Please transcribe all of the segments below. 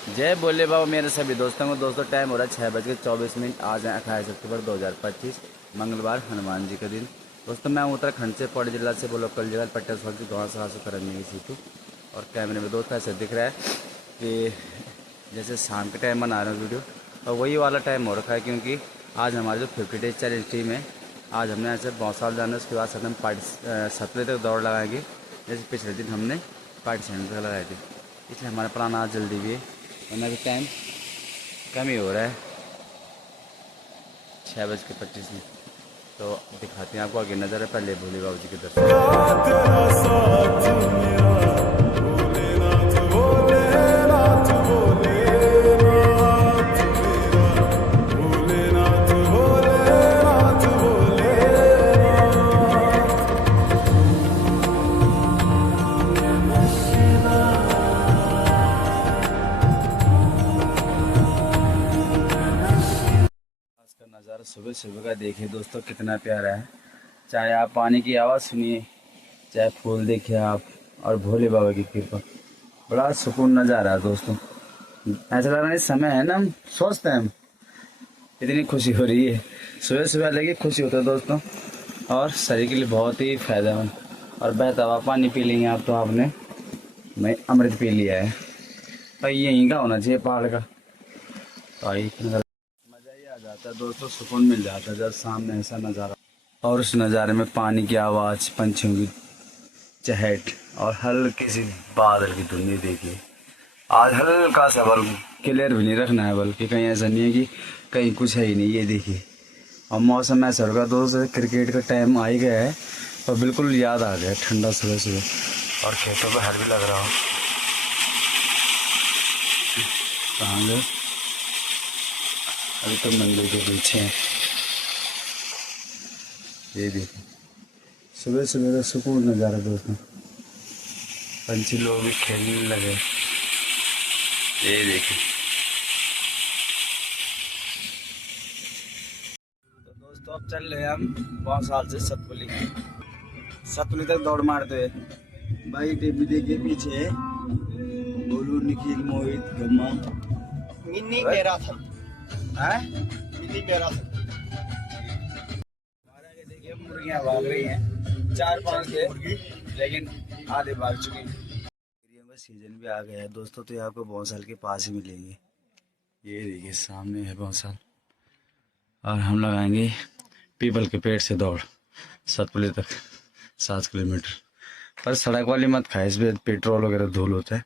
जय बोले बाबा मेरे सभी दोस्तों को। दोस्तों टाइम हो रहा है 6:24। आज है 28 अक्टूबर 2025 मंगलवार, हनुमान जी का दिन। दोस्तों मैं उत्तराखंड से पौड़ी जिला से वो लोकल जगह पट्टा की गाँव से करने की सीटू। और कैमरे में दोस्तों ऐसा दिख रहा है कि जैसे शाम के टाइम बना रहे हैं वीडियो, और वही वाला टाइम हो रखा है क्योंकि आज हमारे जो 50 डेज चैलेंज टीम है, आज हमने ऐसे बहुत साल जाना है। उसके बाद सर हम सतवें तक दौड़ लगाएंगे, जैसे पिछले दिन हमने पार्टिसिपेंट तक लगाई थी। इसलिए हमारा प्लान आज जल्दी भी है, वरना भी टाइम कम ही हो रहा है 6:25। तो दिखाते हैं आपको आगे नज़र है। पहले भोले बाबू जी के दर्शन। नज़ारा सुबह सुबह का देखिए दोस्तों, कितना प्यारा है। चाहे आप पानी की आवाज़ सुनिए, चाहे फूल देखिए आप, और भोले बाबा की कृपा, बड़ा सुकून नज़ारा है दोस्तों। ऐसा लग रहा है इस समय है ना, हम सोचते हैं हम इतनी खुशी हो रही है। सुबह सुबह लगी खुशी होता है दोस्तों, और शरीर के लिए बहुत ही फायदेमंद। और बहता हुआ पानी पी लेंगे आप तो आपने मैं अमृत पी लिया है। भाई यहीं का होना चाहिए पहाड़ का, तो जाता है दोस्तों, सुकून मिल जाता है जब सामने ऐसा नज़ारा, और उस नज़ारे में पानी की आवाज़, पंछियों की चहट, और हल्की सी बादल की धुंधी देखिए। आज हल्का सा बल्कि क्लियर भी नहीं रखना है, बल्कि कहीं ऐसा नहीं है कि कहीं कुछ है ही नहीं, ये देखिए। और मौसम ऐसा होगा दोस्त, क्रिकेट का टाइम आ ही गया है और बिल्कुल याद आ गया ठंडा सुबह सुबह, और खेतों पर हर भी लग रहा हो। कहाँ अभी तो मंदिर के पीछे है, ये देखो सुबह सुबह का सुकून नज़ारा दोस्तों। पंछी लोग भी खेलने लगे, ये देखो। तो दोस्तों अब चल रहे हैं हम बहुत साल से सतपुली तक दौड़ मारते हुए। भाई टीवी देखिए पीछे, बोलू, निखिल, मोहित, गम्मा, मिनी मैराथन मिनी मैराथन। देखिए मुर्गियाँ भाग रही हैं, 4-5 थे लेकिन आधे भाग चुकी। मुर्गियों का सीजन भी आ गया है दोस्तों, तो ये आपको भौंसाल के पास ही मिलेंगे। ये देखिए सामने है भौंसाल, और हम लगाएंगे पीपल के पेड़ से दौड़ सतपुली तक 7 किलोमीटर। पर सड़क वाली मत खाए, इसमें पेट्रोल वगैरह धूल होता है।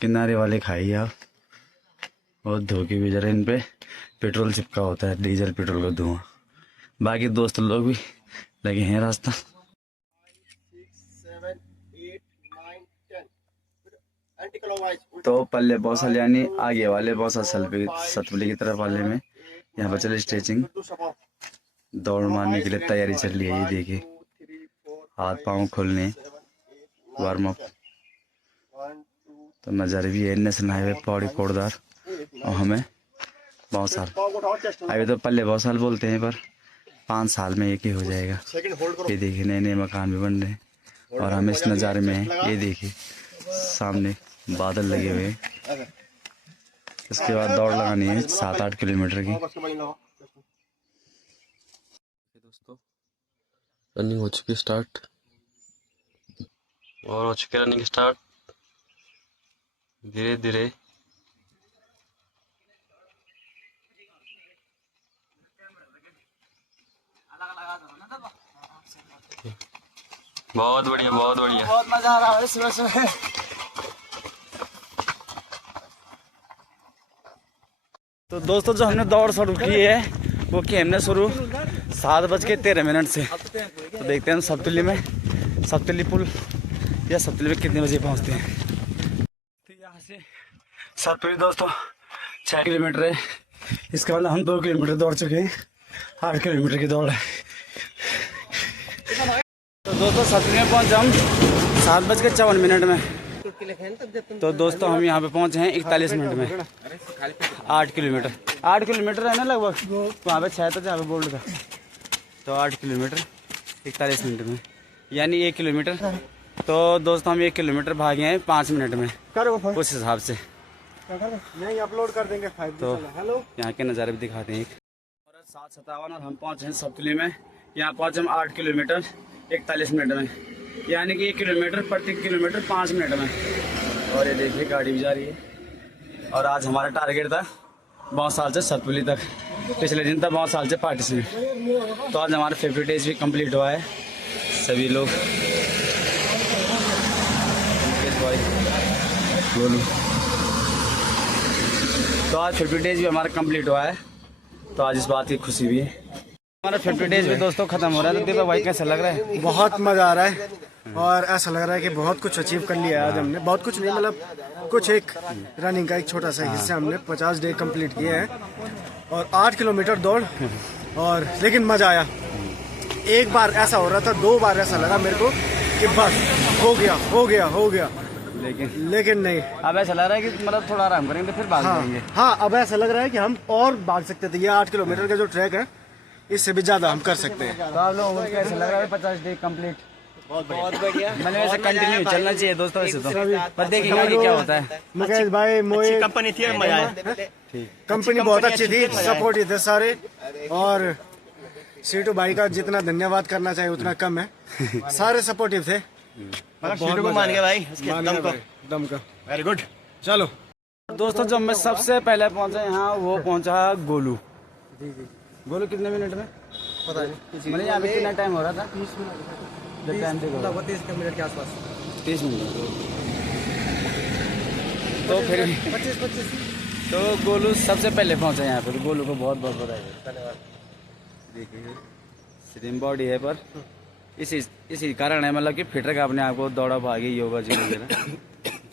किनारे वाले खाइए आप, बहुत धोखे भी जरा, इन पे पेट्रोल चिपका होता है, डीजल पेट्रोल का धुआं। बाकी दोस्त लोग भी लगे हैं रास्ता। 6, 7, 8, 9, 10 तो पल्ले बौसल यानी आगे वाले बौसल सतपुली की तरफ वाले में यहाँ पर चले स्ट्रेचिंग, दौड़ मारने के लिए तैयारी चल रही है। ये देखिए हाथ पाँव खोलने, वार्म अप। तो नज़ारे भी है नेशनल हाईवे पौड़ी कोटद्वार, और हमें बहुत साल अभी तो पल्ले बहुत साल बोलते हैं, पर 5 साल में एक ही हो जाएगा। ये देखिए नए नए मकान भी बन रहे हैं, और हम इस नज़ारे में हैं। ये देखिए सामने बादल लगे हुए हैं। इसके बाद दौड़ लगानी है 7-8 किलोमीटर की। दोस्तों रनिंग हो चुकी स्टार्ट, और हो चुकी रनिंग स्टार्ट। धीरे धीरे बहुत बढ़िया, बहुत बढ़िया, बहुत मजा आ रहा है सुबह सुबह। तो दोस्तों जो हमने दौड़ शुरू की है वो की हमने शुरू 7:13 से। तो देखते हैं हम सतपुली पुल या सतपुली में कितने बजे पहुंचते हैं। तो यहाँ से सतपुली दोस्तों 6 किलोमीटर है। इसके बाद हम 2 किलोमीटर दौड़ चुके हैं, 8 किलोमीटर की दौड़ है। तो दोस्तों सतपुली में पहुँचे हम 7:54 में। तो दोस्तों हम यहाँ पे पहुँचे हैं 41 मिनट में। 8 किलोमीटर है ना लगभग, वहाँ पे 6 था जहाँ पे बोल्ड था। तो 8 किलोमीटर 41 मिनट में, यानी 1 किलोमीटर। तो दोस्तों हम 1 किलोमीटर भागे हैं 5 मिनट में उस हिसाब से। नहीं अपलोड कर देंगे 5G तो हेलो यहाँ के नज़ारे भी दिखाते हैं। और 7:57 और हम पहुँचे हैं सतपुली में। यहाँ पहुँचे हम 8 किलोमीटर 41 मिनट में, यानी कि 1 किलोमीटर प्रति किलोमीटर 5 मिनट में। और ये देखिए गाड़ी भी जा रही है। और आज हमारा टारगेट था बहुत साल से सतपुली तक, पिछले दिन था बहुत साल से पार्टिसिपेट। तो आज हमारा 50 डेज भी कंप्लीट हुआ है। सभी लोग बोलूँ तो आज 50 डेज भी हमारा कंप्लीट हुआ है, तो आज इस बात की खुशी भी है। हमारा 50 डेज भी दोस्तों खत्म हो रहा है। तो दीपक भाई कैसा लग रहा है? बहुत मज़ा आ रहा है और ऐसा लग रहा है कि बहुत कुछ अचीव कर लिया है आज हमने। बहुत कुछ नहीं, मतलब कुछ एक रनिंग का एक छोटा सा हिस्सा हमने 50 डे कंप्लीट किए हैं और 8 किलोमीटर दौड़। और लेकिन मज़ा आया। एक बार ऐसा हो रहा था, 2 बार ऐसा लगा मेरे को कि बस हो गया लेकिन नहीं। अब ऐसा लग रहा है कि मतलब थोड़ा आराम करेंगे फिर भाग जाएंगे। हाँ अब ऐसा लग रहा है कि हम और भाग सकते थे। ये 8 किलोमीटर का जो ट्रैक है इससे भी ज़्यादा हम कर सकते हैं। तो आप लोगों को कैसा लग रहा है 50 डे कंप्लीट? बहुत बढ़िया। मैंने वैसे कंटिन्यू चलना चाहिए दोस्तों ऐसे तो, पर देखेंगे कि क्या होता है। मुकेश भाई मोए कंपनी थी, मजा आया। कंपनी बहुत अच्छी थी, सपोर्टिव थे सारे। और सीटू भाई का जितना धन्यवाद करना चाहिए उतना कम है। सारे सपोर्टिव थे। सीटू को मान गया भाई, दम का वेरी गुड। चलो दोस्तों, जब मैं सबसे पहले पहुंचा यहाँ, वो पहुंचा गोलू। गोलू कितने मिनट में पता नहीं, मतलब यहाँ पे कितना टाइम हो रहा था? 30 मिनट। टाइम देखो 30 मिनट के आसपास, 30 मिनट। तो फिर 25 तो गोलू सबसे पहले पहुंचा यहाँ पे, तो गोलू को बहुत बहुत बधाई। देखिए स्लिम बॉडी है, पर इसी कारण है, मतलब कि फिट रखा अपने आप को, दौड़ा भागी योगा जिम वगैरह।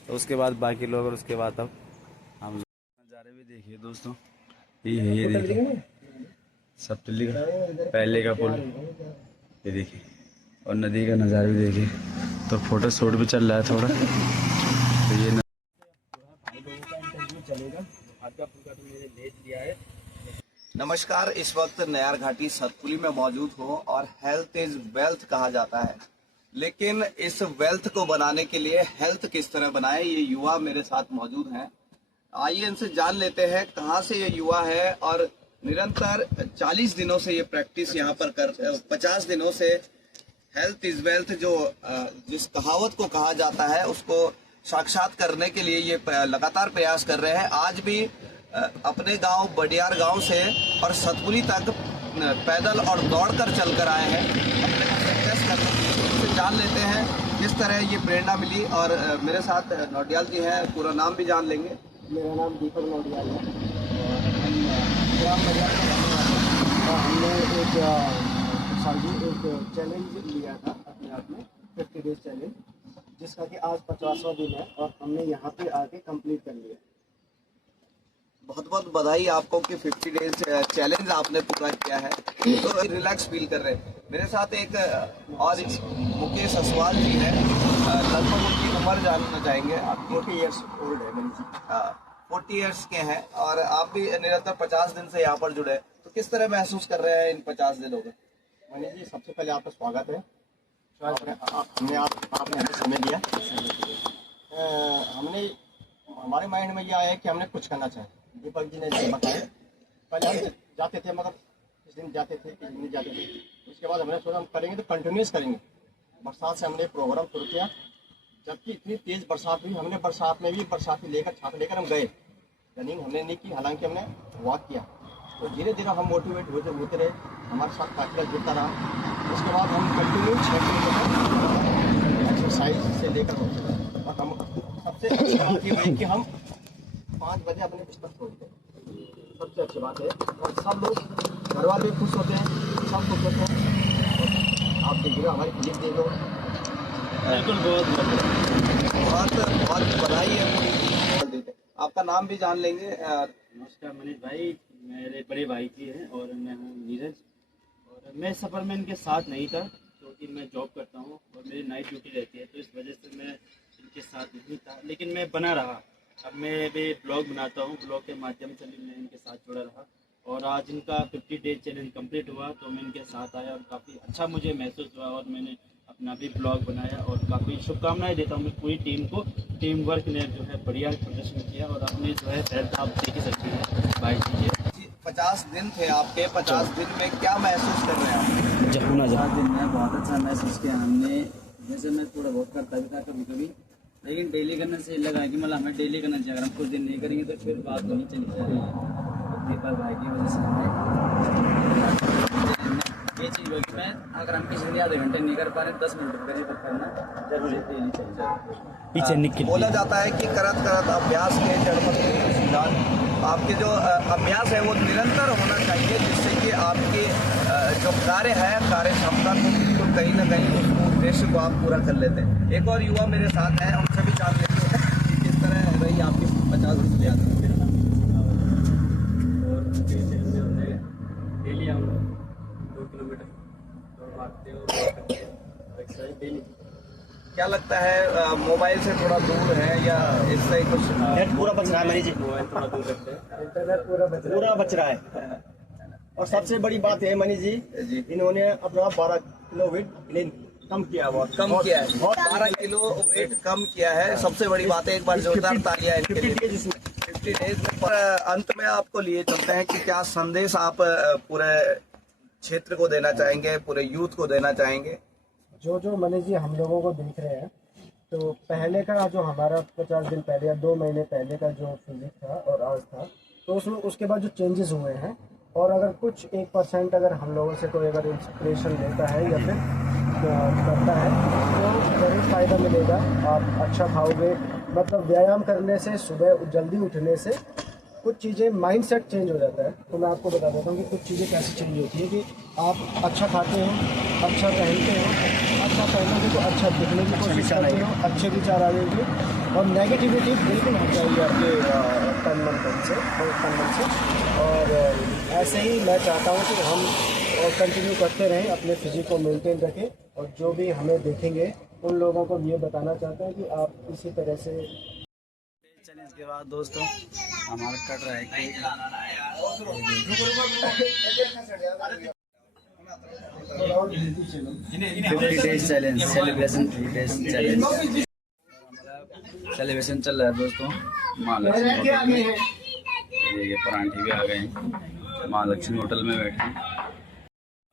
तो उसके बाद बाकी लोग, और उसके बाद अब हम नज़ारे भी देखिए दोस्तों। ये देखिए सतपुली का पहले का पुल, ये देखिए, और नदी का नज़ारा भी देखिए। तो फोटो शूट भी चल रहा है थोड़ा। तो ये चलेगा आपका पुल का, तो मैंने भेज दिया है। नमस्कार, इस वक्त नयार घाटी सतपुली में मौजूद हूँ और हेल्थ इज वेल्थ कहा जाता है, लेकिन इस वेल्थ को बनाने के लिए हेल्थ किस तरह बनाए, ये युवा मेरे साथ मौजूद हैं। आइए इनसे जान लेते हैं कहाँ से ये युवा है और निरंतर 40 दिनों से ये प्रैक्टिस यहाँ पर 50 दिनों से हेल्थ इज वेल्थ जो जिस कहावत को कहा जाता है उसको साक्षात करने के लिए ये लगातार प्रयास कर रहे हैं। आज भी अपने गांव बडियार गांव से और सतपुली तक पैदल और दौड़कर चलकर आए हैं अपने फिटनेस करने के लिए। इनसे जान लेते हैं किस तरह ये प्रेरणा मिली। और मेरे साथ नौडियाल जी हैं, पूरा नाम भी जान लेंगे। मेरा नाम दीपक नौडियाल है और ग्राम बजार का रहने वाला हूं। और हमने एक चैलेंज लिया था अपने आप में, 50 डेज चैलेंज, जिसका कि आज 50वां दिन है और हमने यहाँ पे आके कंप्लीट कर लिया। बहुत बहुत बधाई आपको कि 50 डेज चैलेंज आपने पूरा किया है, तो रिलैक्स फील कर रहे हैं। मेरे साथ एक और मुकेश असवाल जी हैं, लगभग उनकी उम्र जानना चाहेंगे। आप 40 ईयर्स ओल्ड है मेरी जी। 40 ईयर्स के हैं और आप भी निरंतर 50 दिन से यहाँ पर जुड़े, तो किस तरह महसूस कर रहे हैं इन 50 दिनों में? मनीष जी, सबसे पहले आपका स्वागत है। आपने हमें समय दिया। हमारे माइंड में ये आया है कि हमने कुछ करना चाहिए। दीपक जी ने जैसे बताया, पहले हम जाते थे, मगर इस दिन जाते थे, इस दिन जाते थे। उसके बाद हमने सोचा हम करेंगे तो कंटिन्यूस करेंगे। बरसात से हमने प्रोग्राम शुरू किया, जबकि इतनी तेज़ बरसात हुई, हमने बरसात में भी छाता लेकर हम गए। रनिंग हमने नहीं की, हालांकि हमने वॉक किया। तो धीरे धीरे हम मोटिवेट होते रहे, हमारे साथ काफिला जुड़ता रहा। उसके बाद हम कंटिन्यू 6 किलोमीटर एक्सरसाइज से लेकर होते रहे। और हम सबसे अच्छी बात ये हुई कि हम 5 बजे अपने बिस्तर छोड़ते हैं। सबसे अच्छी बात है, और सब लोग, घर वाले भी खुश होते हैं, सब खुश होते हैं। आप देखिए, हमारी फिलिप देख लो। बिल्कुल, बहुत बधाई है। आपका नाम भी जान लेंगे। नमस्कार मनीष भाई, मेरे बड़े भाई जी हैं और मैं हूँ नीरज। और मैं सफ़र में इनके साथ नहीं था क्योंकि मैं जॉब करता हूँ और मेरी नाइट ड्यूटी रहती है, तो इस वजह से मैं इनके साथ नहीं था, लेकिन मैं बना रहा। अब मैं भी ब्लॉग बनाता हूँ, ब्लॉग के माध्यम से भी मैं इनके साथ जुड़ा रहा। और आज इनका 50 डेज चैलेंज कंप्लीट हुआ तो मैं इनके साथ आया और काफ़ी अच्छा मुझे महसूस हुआ। और मैंने अपना भी ब्लॉग बनाया और काफ़ी शुभकामनाएं देता हूँ मैं पूरी टीम को। टीम वर्क ने जो है बढ़िया प्रदर्शन किया और अपने जो है हेल्थ आप देख ही सकते हैं भाई जी के। 50 दिन थे आपके, 50 दिन में क्या महसूस कर रहे हैं आप? जमुना 7 दिन में बहुत अच्छा महसूस किया हमने। जैसे मैं थोड़ा बहुत करता भी था कभी कभी, लेकिन डेली करने से लगा है कि मतलब हमें डेली करना चाहिए। अगर हम कुछ दिन नहीं करेंगे तो फिर बात नहीं चली जाएगी। दीपक भाई की वजह से हमने ये चीज़ होगी, मैं अगर हम किसी दिन आधे घंटे नहीं कर पा रहे 10 मिनट करें तो करना जरूरी डेली चल जाए। पीछे निकल बोला जाता है कि करत करत अभ्यास के जड़पति सिद्धांत, आपके जो अभ्यास है वो निरंतर होना चाहिए, जिससे कि आपके जो कार्य है कार्य क्षमता को बिल्कुल कहीं ना कहीं उस उद्देश्य को आप पूरा कर लेते हैं। एक और युवा मेरे साथ हैं, उनसे भी जान लेते हैं कि किस तरह रही आपकी 50 दिन की यात्रा। डेली हम 2 किलोमीटर दौड़ भागते हो एक्सरसाइज डेली। क्या लगता है मोबाइल से थोड़ा दूर है या इससे कुछ? नेट पूरा बच रहा है मेरी जी, मोबाइल थोड़ा दूर रखते हैं। इंटरनेट पूरा बच रहा है। और सबसे बड़ी बात है मनीष जी, जी इन्होंने अपना 12 किलो वेट कम किया, बहुत कम किया है, 12 किलो वेट कम किया है। सबसे बड़ी बात है, एक बार जोरदार तालियां इनके लिए। 50 डेज में। और अंत में आपको लिए चलते हैं कि क्या संदेश आप पूरे क्षेत्र को देना चाहेंगे, पूरे यूथ को देना चाहेंगे? जो मनीष जी हम लोगों को देख रहे हैं, तो पहले का जो हमारा 50 दिन पहले या 2 महीने पहले का जो फिजिक था और आज था, तो उसमें उसके बाद जो चेंजेस हुए हैं, और अगर कुछ 1% अगर हम लोगों से कोई अगर इंस्पिरेशन लेता है या फिर करता है तो ज़रूर फ़ायदा मिलेगा। आप अच्छा खाओगे, मतलब व्यायाम करने से, सुबह जल्दी उठने से कुछ चीज़ें माइंडसेट चेंज हो जाता है। तो मैं आपको बता देता हूँ कि कुछ चीज़ें कैसे चेंज होती है कि आप अच्छा खाते हो, अच्छा पहनते हो, अच्छा पहनोगे तो अच्छा दिखने की कोशिश करते हो, अच्छे विचार आएंगे और नेगेटिविटी बिल्कुल हट जाएगी आपके तन मन से। और ऐसे ही मैं चाहता हूँ कि हम कंटिन्यू करते रहें, अपने फिजिक को मेंटेन रखें, और जो भी हमें देखेंगे उन लोगों को ये बताना चाहते हैं कि आप इसी तरह से। चैलेंज के बाद दोस्तों हमारा कट रहा है cake. 50 days challenge celebration, 50 days challenge celebration चल रहा है दोस्तों। महालक्ष्मी ये परांठे भी आ गए हैं, महालक्ष्मी होटल में बैठे हैं।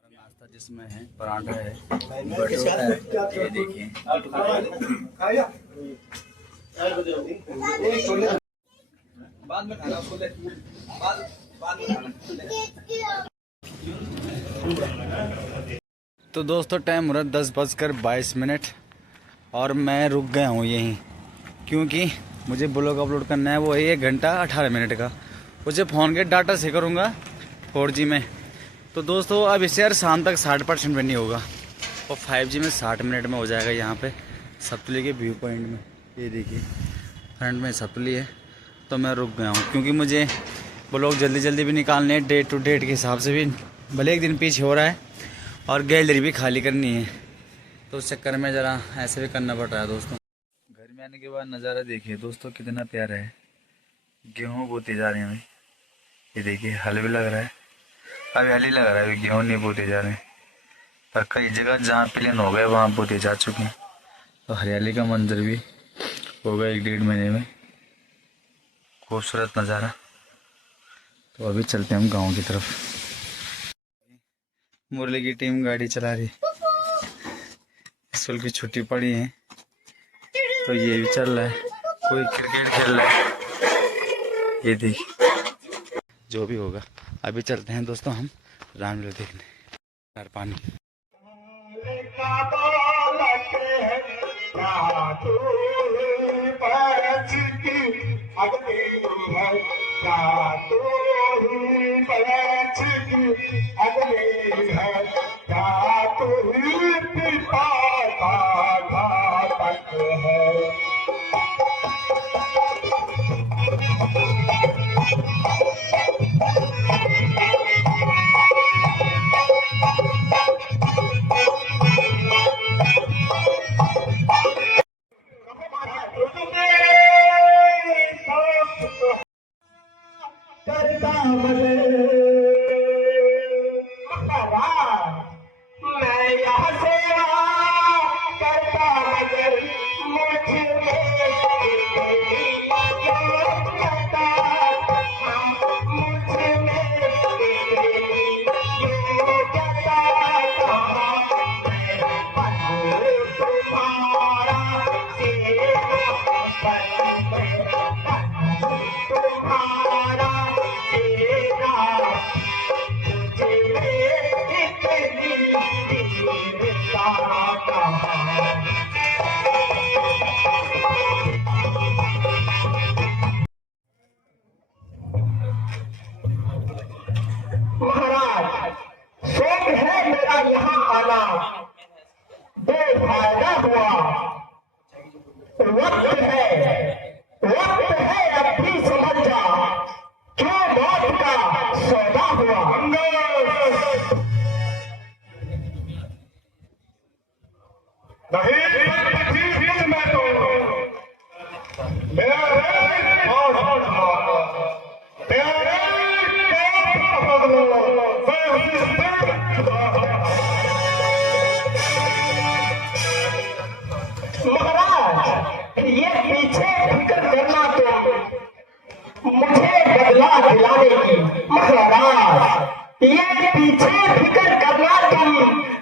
नाश्ता जिसमें है परांठा है, बटूरा है, ये देखिए। बाद में खाना उसको बाद में खाना। तो दोस्तों टाइम हो रहा है 10:22 और मैं रुक गया हूँ यहीं, क्योंकि मुझे ब्लॉग अपलोड करना है। वो है 1 घंटा 18 मिनट का। उसे फ़ोन के डाटा से करूँगा 4G में। तो दोस्तों अब इसे यार शाम तक 60% में नहीं होगा, और 5G में 60 मिनट में हो जाएगा। यहाँ पे सतपुली के व्यू पॉइंट में ये देखिए फ्रंट में सतपुली है। तो मैं रुक गया हूँ क्योंकि मुझे ब्लॉग जल्दी जल्दी भी निकालने हैं, डेट टू डेट के हिसाब से भी। भले एक दिन पीछे हो रहा है और गैलरी भी खाली करनी है, तो उस चक्कर में ज़रा ऐसे भी करना पड़ रहा है दोस्तों। घर में आने के बाद नज़ारा देखिए दोस्तों कितना प्यारा है। गेहूँ बोते जा रहे हैं भाई, ये देखिए हल भी लग रहा है। अभी हल ही लग रहा है, अभी गेहूँ नहीं बोते जा रहे हैं, पर कई जगह जहाँ प्लेन हो गए वहाँ बोते जा चुके हैं। तो हरियाली का मंजर भी होगा 1-1.5 महीने में। खूबसूरत नज़ारा। तो अभी चलते हैं हम गांव की तरफ। मुरली की टीम गाड़ी चला रही, स्कूल की छुट्टी पड़ी है तो ये भी चल रहा है, कोई क्रिकेट खेल रहा है। ये देखिए जो भी होगा। अभी चलते हैं दोस्तों हम रामलीला देखने। पानी खिलाने की। महाराज ये पीछे फिक्र करना तुम,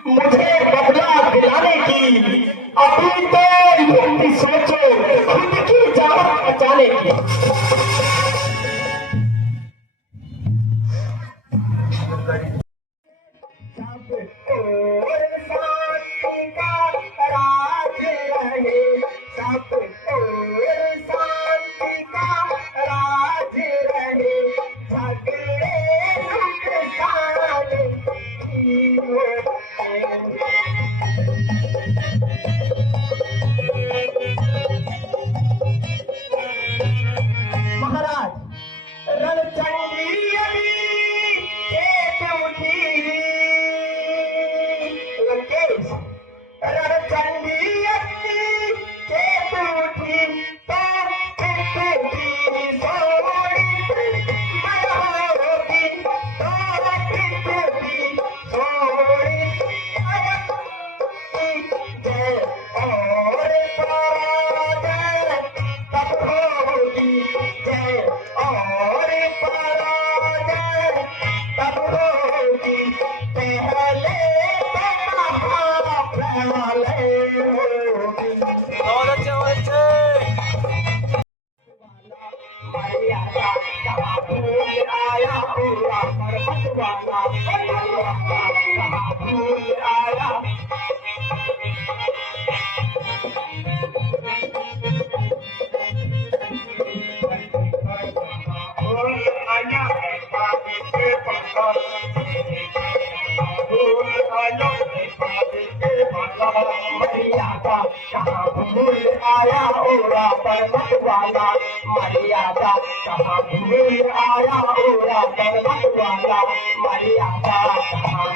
मुझे बदला दिलाने की। अभी तो युक्ति सोचो खुद की जान बचाने की। महाराज रणचंडी लंकेश रणचंडी चेत उठी तो पृथ्वी सोड़ी होगी तो पृथ्वी सोड़ी जय और पराजय तब होगी। जय और पराजय तब होगी। पहले महाप्रलय होगी। मर्यादा कहाँ भूल आया पूरा पर्वत वाला। मर्यादा कहाँ भूल आया। मर्यादा कहाँ भूल आया ओरा पर्वत वाला। मर्यादा कहाँ भूल आया ओरा पर्वत वाला। मर्यादा कहाँ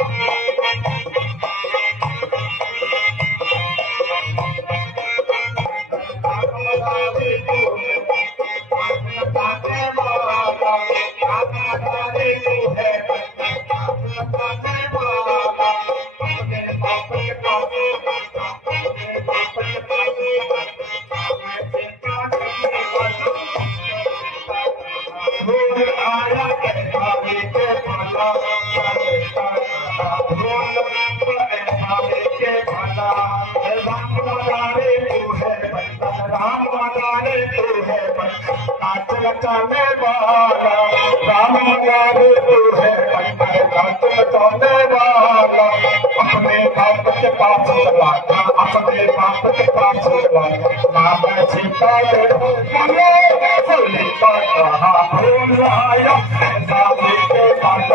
बचाने वाला राम मनाने तू है नाच बचाने वाला। अपने बाप के पास चला अपने बाप के पास चला नाम सीता फूली पर कहा भूल आया शादी के पास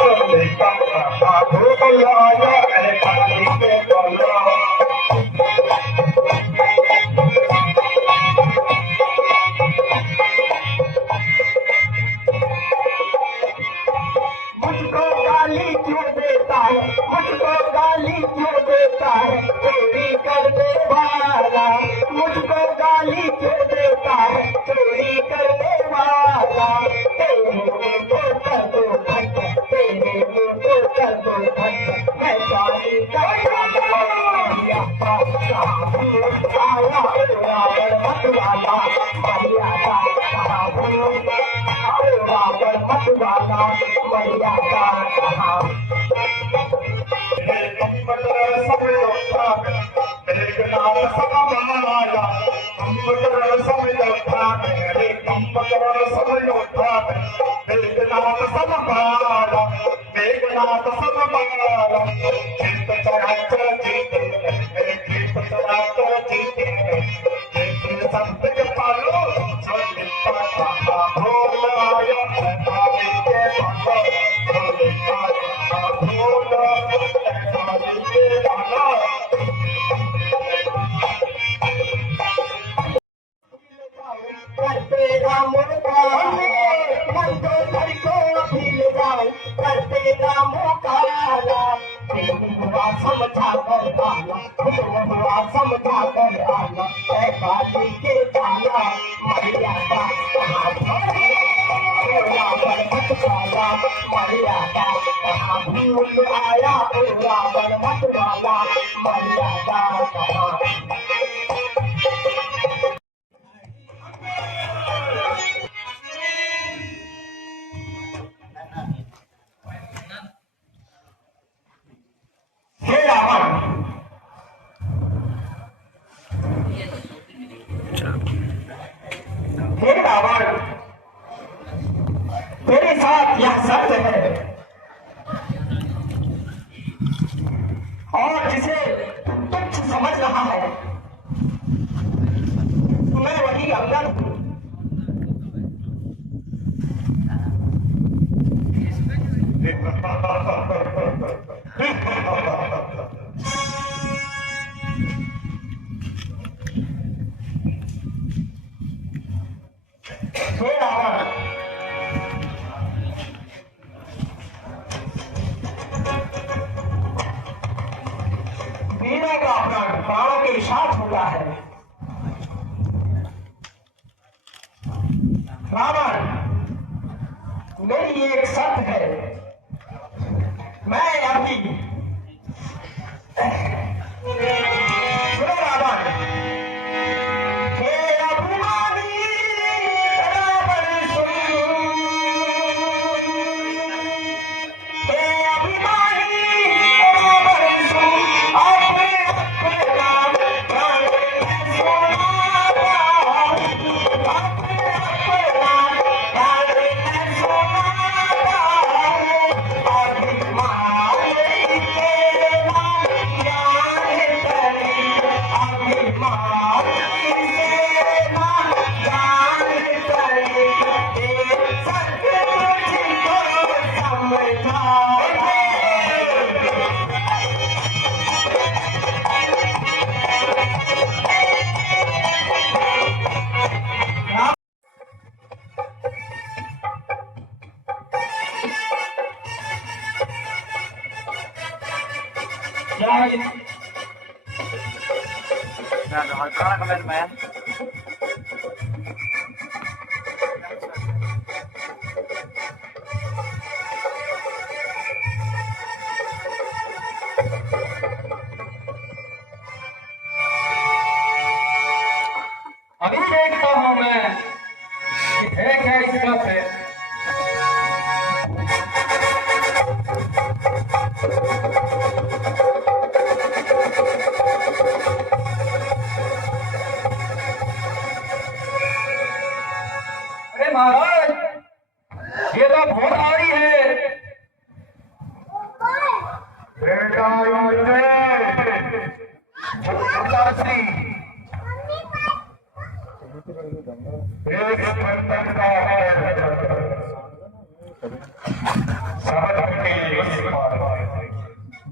फूली पर कहा भूल आया शादी के पास। मुझको गाली क्यों देता है। मुझको गाली क्यों देता है चोरी करने वाला। मुझको गाली क्यों देता है चोरी करने वाला। तेरे मुंह को कर दो भट्ट तेरे मुंह को कर दो भट्ट मैं गाली करता आया रावण मत वाला। मर्यादा कहाँ भूल रावण मत वाला। मर्यादा कहाँ सब योद्धा मेघनाथ सब माया। सब योद्धा मेरे सब योद्धा मेघनाथ सब माया। मेघनाथ सब माया जीत चराचर जीते जीत चराचर जीते जीते संत के पालो छोटे पापा भोल आया शादी के पालो छोटे पापा भोल शादी के पालो। करते राम काम मन को घर को भूल जाओ करते राम काला। हुआ समझा कर आना हुआ समझा कर आना काली के जाना। मर्यादा कहाँ रावण मत वाला। मर्यादा कहाँ भूल आया रावण मत वाला। मर्यादा कहाँ साथ यह सत्य है, और जिसे तुच्छ समझ रहा है, मैं वही अंगन हूँ। हे रावण, वीरों का प्राण प्राणों के साथ होता है। रावण, मेरी एक शर्त है, मैं अभी सुनो रावण, हे अभिमानी रावण सुन, हे अभिमानी रावण सुन, अपने नाम प्राण सुनाता हूँ, अपने नाम प्राण सुनाता हूँ, अभिमानी के नाम जान करी, अभिमानी के नाम जान करी, ये सत्य मुझको समझा दे। अभी देखता हूँ मैं कि है क्या इसका से। अरे महाराज, ये तो बहुत आ रही है। बेटा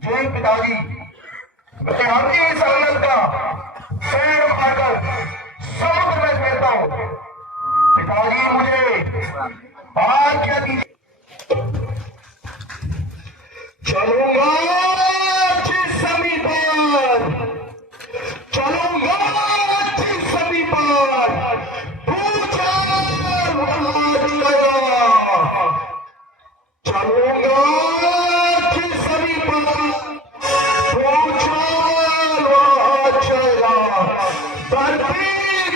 जय पिताजी, मैं आपकी इस औरत का पैर उठाकर समुद्र में फेंकता हूँ। पिताजी मुझे आज्ञा दीजिए। चलूंगा जिस सभी पर, चलूंगा जिस सभी पर, पूछा वहां गया, चलूंगा जिस सभी पर, पूछा वहां चला, धरती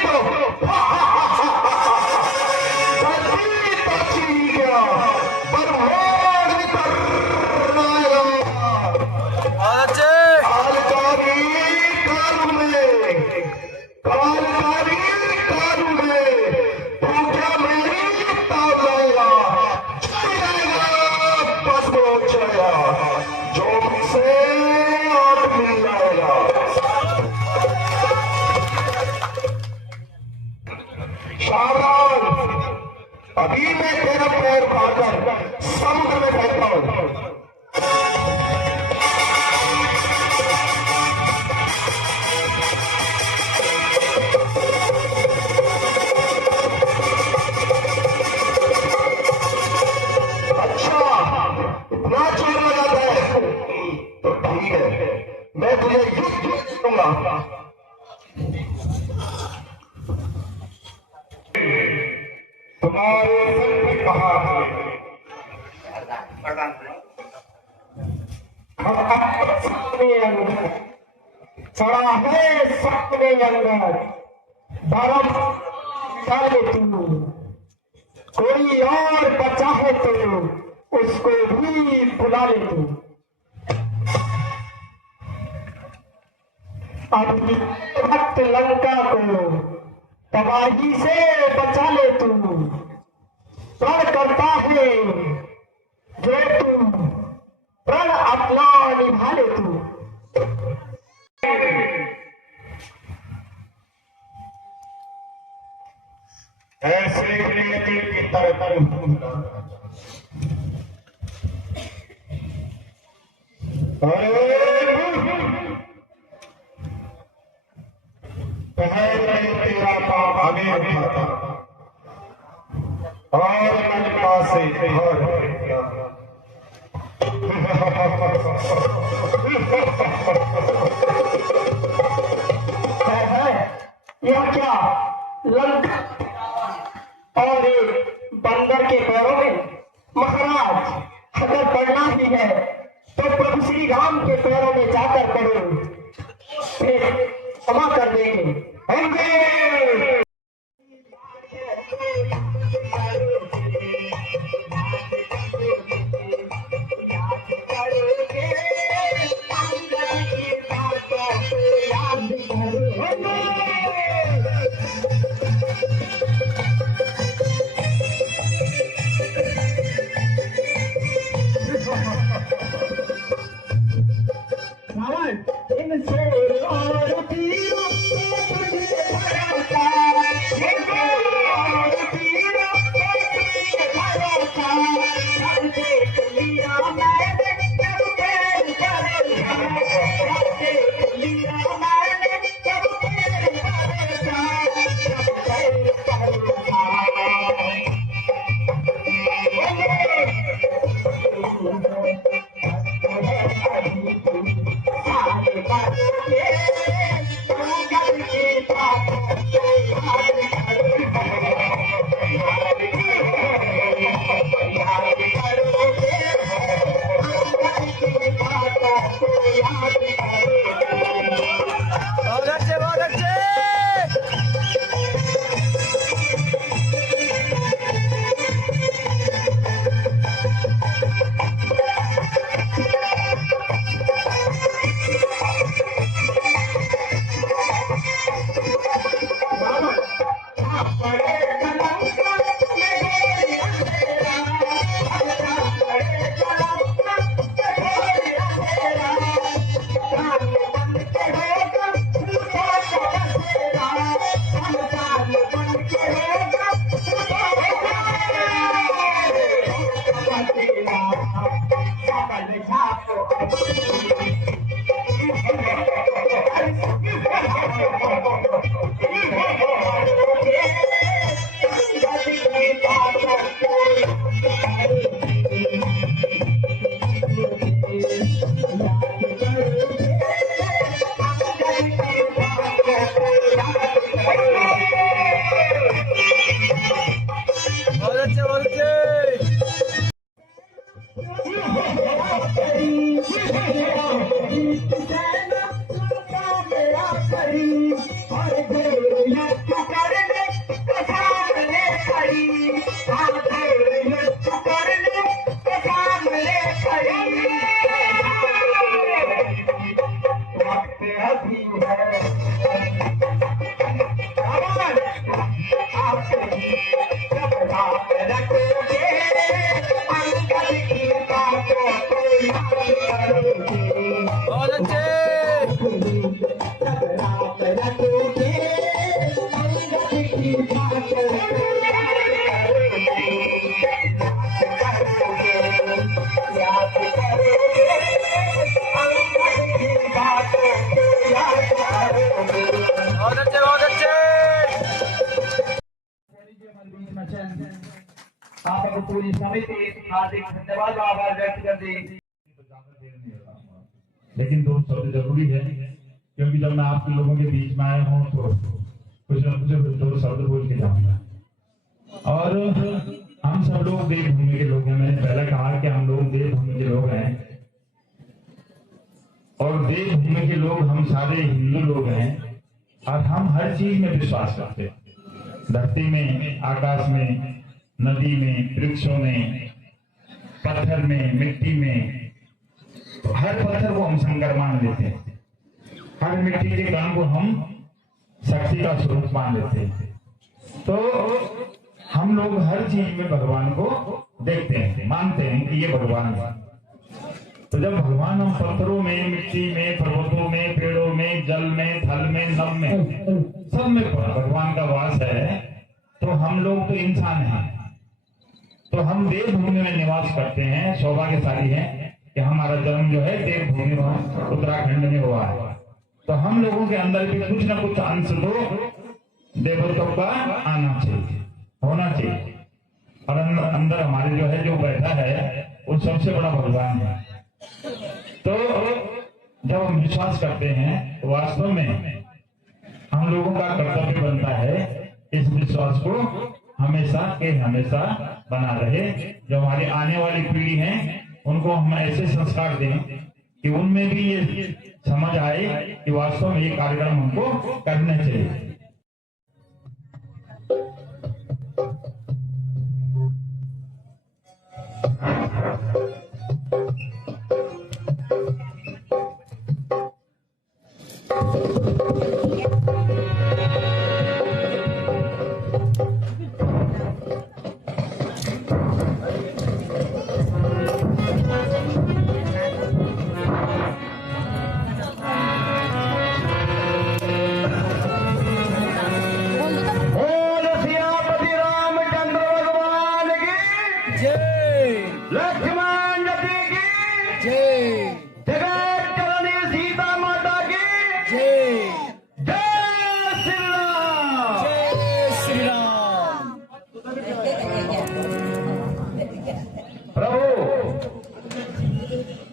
तो धरती तो चीर गया, ब्रह्मांड वितरणाया, कालकारी काल में, कालकारी काल में, पूजा मेरी ताबला, चलेगा बस वो चला, जो से आप मिल जाएगा। सावधान, अभी मैं तेरा पैर उठाकर समुद्र में फेंकता हूँ। अच्छा, इतना चोर लगाता है तो ठीक है, मैं तुझे युद्ध दूंगा। तुम्हारे सत्य कहाँ है? चढ़ा है सपने अंदर, धर्म कर तू, कोई और बचा है तो उसको भी बुला ले तू। अपनी भक्त लंका को तबाही से बचा ले तू, प्रण करता है जो तू प्रण अपना निभा ले तू। ऐसे की तरह तेरा पाप हमें उठाता और मलिका से यह क्या लंक और बंदर के पैरों में? महाराज अगर पढ़ना ही है तो प्रभु श्री राम के पैरों में जाकर पढ़ो, फिर क्षमा कर देंगे। आपको पूरी समिति हार्दिक धन्यवाद आभार व्यक्त कर दी। लेकिन दो शब्द जरूरी है, क्योंकि जब मैं आप लोगों के बीच में आया हूँ तो कुछ न कुछ दो शब्द बोल के जाऊंगा। और हम सब लोग देवभूमि के लोग हैं। मैंने पहले कहा कि हम लोग देवभूमि के लोग हैं, और देवभूमि के लोग हम सारे हिंदू लोग हैं, और हम हर चीज में विश्वास करते हैं। धरती में, आकाश में, नदी में, वृक्षों में, पत्थर में, मिट्टी में, तो हर पत्थर को हम शंकर मान लेते हैं। हर मिट्टी के काम को हम शक्ति का स्वरूप मान लेते हैं। तो हम हम लोग हर चीज में भगवान को देखते हैं, मानते हैं कि ये भगवान है। तो जब भगवान हम पत्थरों में, मिट्टी में, पर्वतों में, पेड़ों में, जल में, थल में, नभ में, सब में भगवान का वास है, तो हम लोग तो इंसान हैं। तो हम देवभूमि में निवास करते हैं, सौभाग्यशाली हैं कि हमारा जन्म जो है देवभूमि उत्तराखंड में हुआ है। तो हम लोगों के अंदर भी कुछ न कुछ अंश तो देवत्व का आना चाहिए, होना चाहिए। और अंदर हमारे जो है, जो बैठा है, वो सबसे बड़ा भगवान है। तो जब हम विश्वास करते हैं तो वास्तव में हम लोगों का कर्तव्य बनता है इस विश्वास को हमेशा के हमेशा बना रहे। जो हमारी आने वाली पीढ़ी है उनको हम ऐसे संस्कार दें कि उनमें भी ये समझ आए कि वास्तव में ये कार्यक्रम हमको करने चाहिए।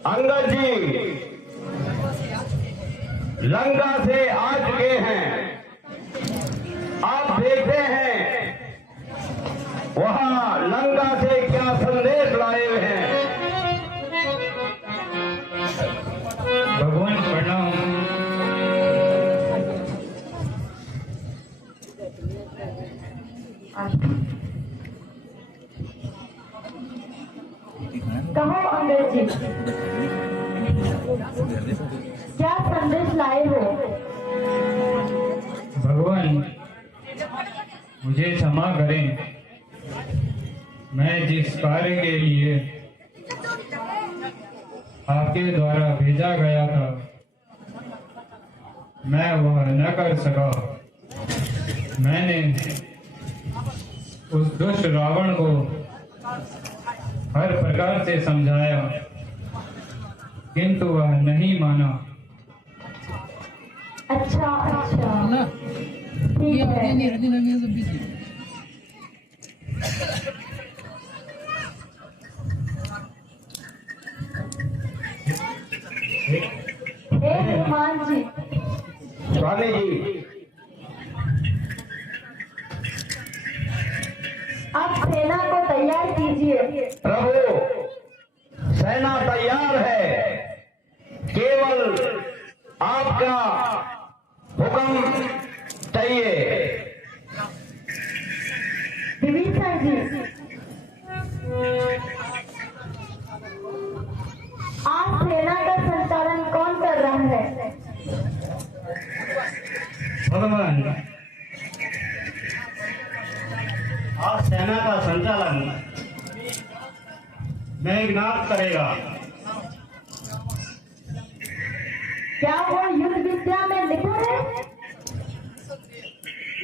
अंगद जी लंका से आ चुके हैं। आप देखते हैं वहां लंका से क्या संदेश लाए हुए हैं। भगवान प्रणाम। कहो अंगद जी, क्या संदेश लाए हो? भगवान मुझे क्षमा करें, मैं जिस कार्य के लिए आपके द्वारा भेजा गया था मैं वह न कर सका। मैंने उस दुष्ट रावण को हर प्रकार से समझाया किंतु वह नहीं माना। अच्छा अच्छा, ठीक है। हे हनुमान जी, स्वामी जी, आप सेना को तैयार कीजिए। प्रभु सेना तैयार है, केवल आपका हुक्म चाहिए। विभीषण जी, आज सेना का संचालन कौन कर रहा है? भगवान, आज सेना का संचालन मेघनाथ करेगा। क्या वो युद्ध विद्या में निपुण है?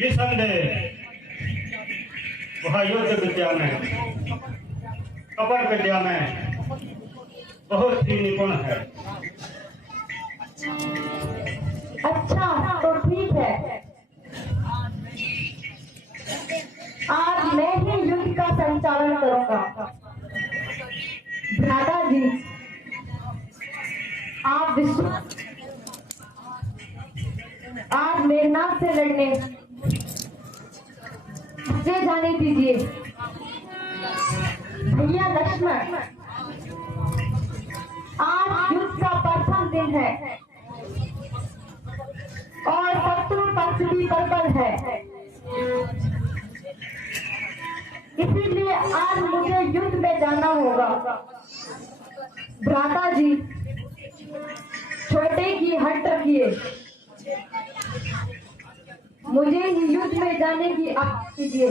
निसंदेह वह युद्ध विद्या में, कपट विद्या में बहुत ही निपुण है। अच्छा तो ठीक है, आज मैं ही युद्ध का संचालन करूंगा। भ्राता जी, आप आज मेघनाथ से लड़ने मुझे जाने दीजिए। भैया लक्ष्मण, आज युद्ध का प्रथम दिन है और शत्रु पक्ष भी प्रबल है, इसीलिए आज मुझे युद्ध में जाना होगा। भ्राता जी, छोटे की हट रखिए, मुझे ही युद्ध में जाने की आज्ञा कीजिए।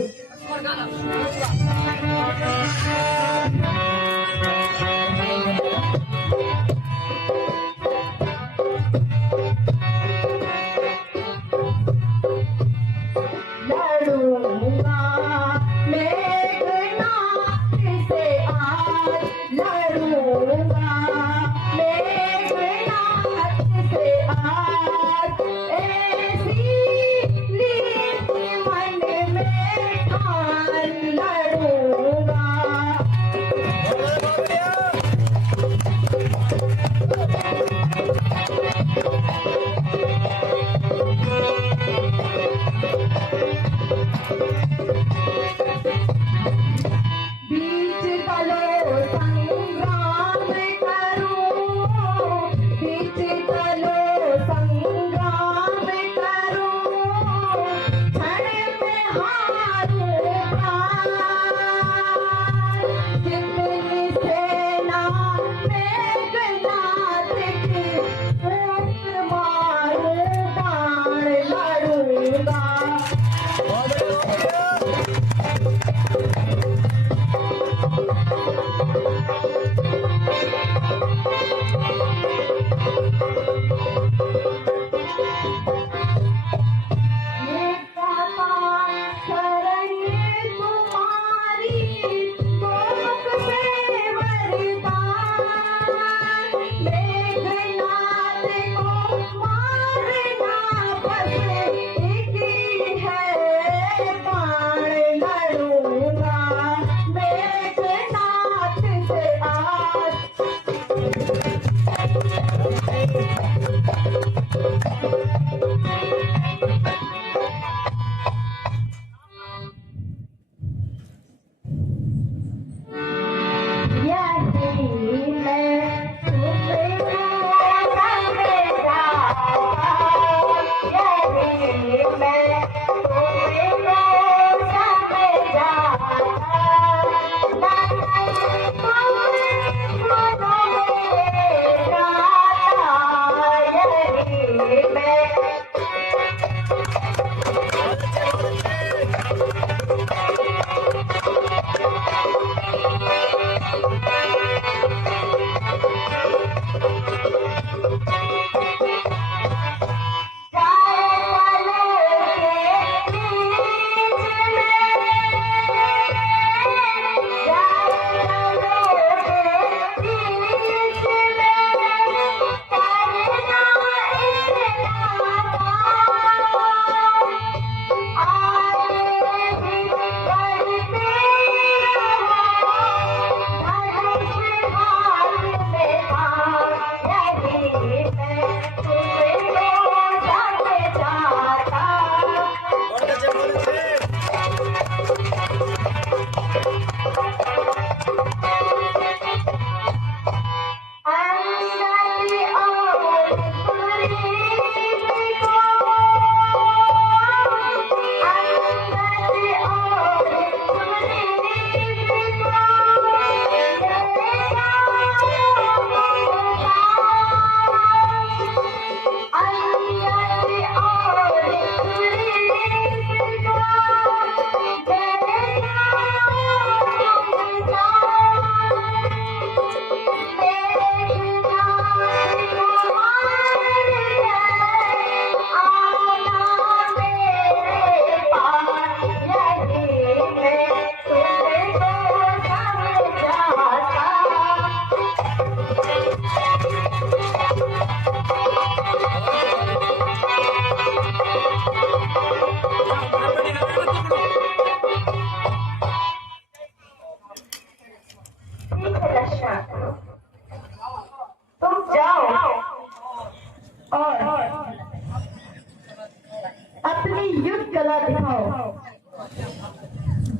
कला दिखाओ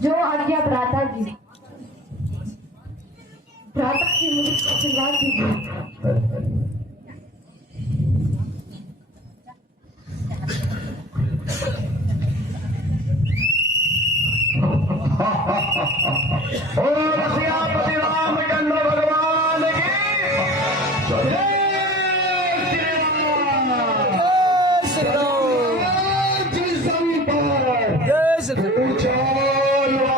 जो आज्ञा भ्राता जी भ्राता की मुझे आशीर्वाद दीजिए। श्रीपति रामचंद्र भगवान की जय श्री राम।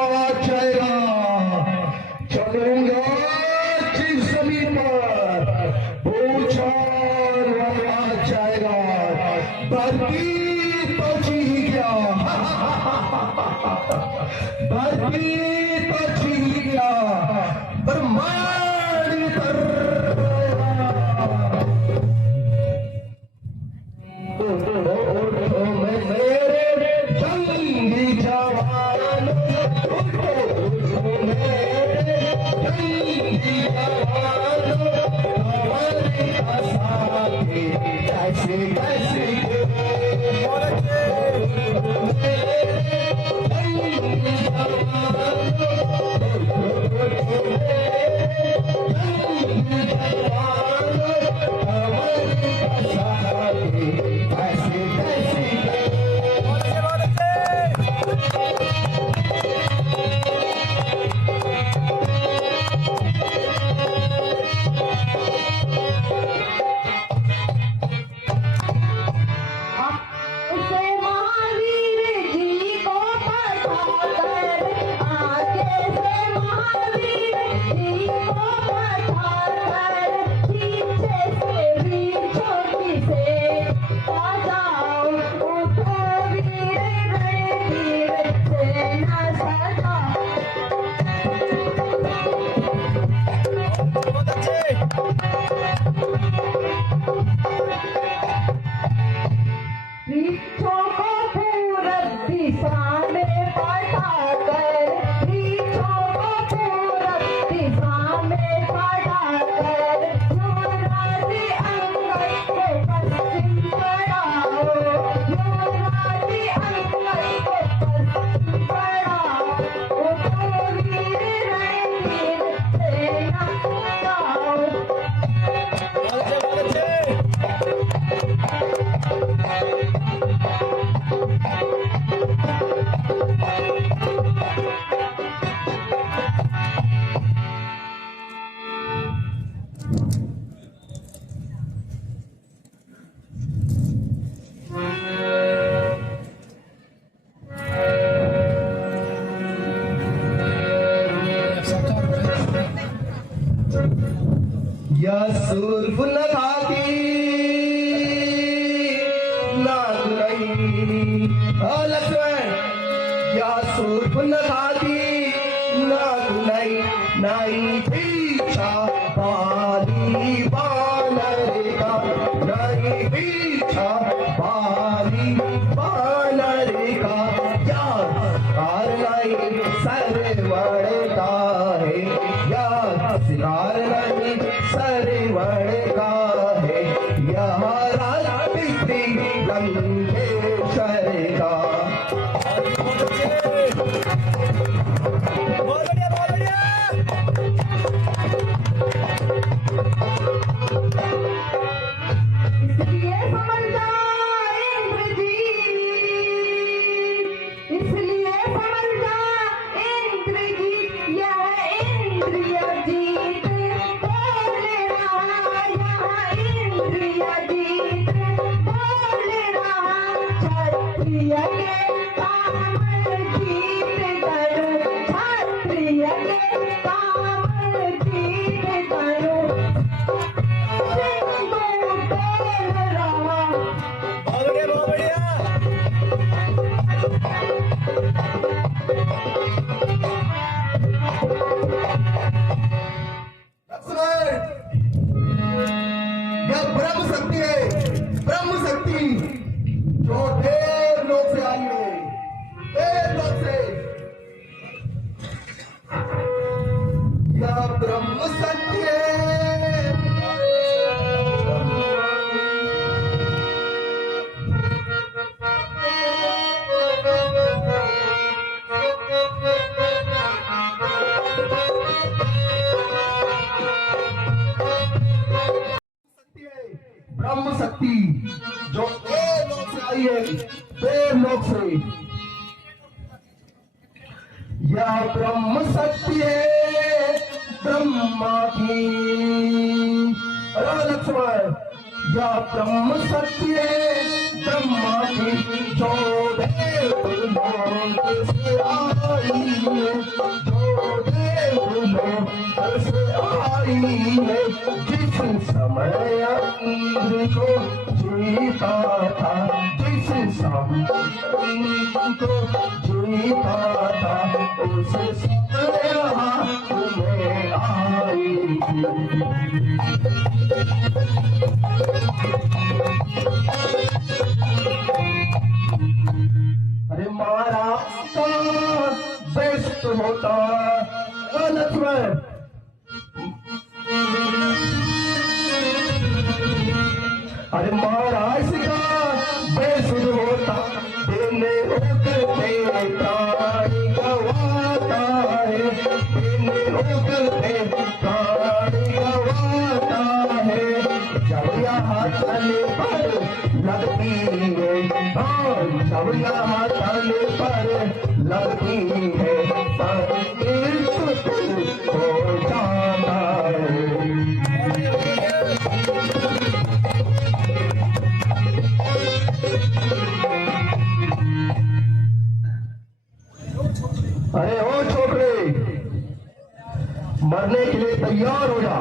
ब्रह्म शक्ति जो लोक से आई है, लोक से, यह ब्रह्म शक्ति है ब्रह्मा की। लक्ष्मण, यह ब्रह्म शक्ति है ब्रह्मा की, जो देवलोक से आई है, जो देवलोक से आई है। जिस समय इंद्र को जीता था, जिस समय को जीता था, उस समय हाथ में आई अरे महाराष्ट्र बेस्ट होता लक्ष्मण, होकर पे प्राण गवाता है, जब यहाँ तले पर लगती है, हाँ जब यहाँ तले पर लगती है, तब इश्क हो जाता है। अरे ओ छोकरे, मरने के लिए तैयार हो जा।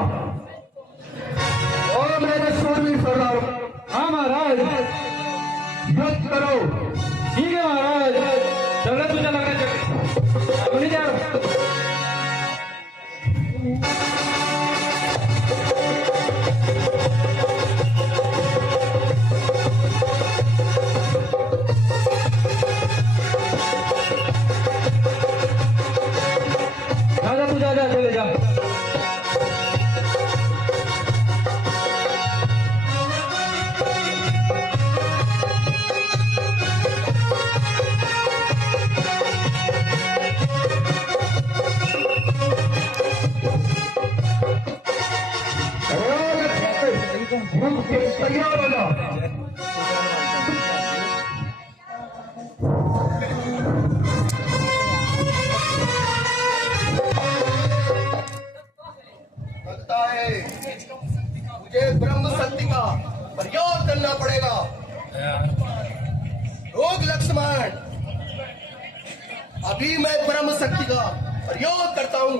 ओ मेरे सूरवीर सरदार, हाँ महाराज, युद्ध करो। ठीक है महाराज, चलो तुझे लगा नहीं जा चले जा। तैयार हो जा। मुझे ब्रह्म शक्ति का प्रयोग करना पड़ेगा। रोग लक्ष्मण, अभी मैं ब्रह्म शक्ति का प्रयोग करता हूँ।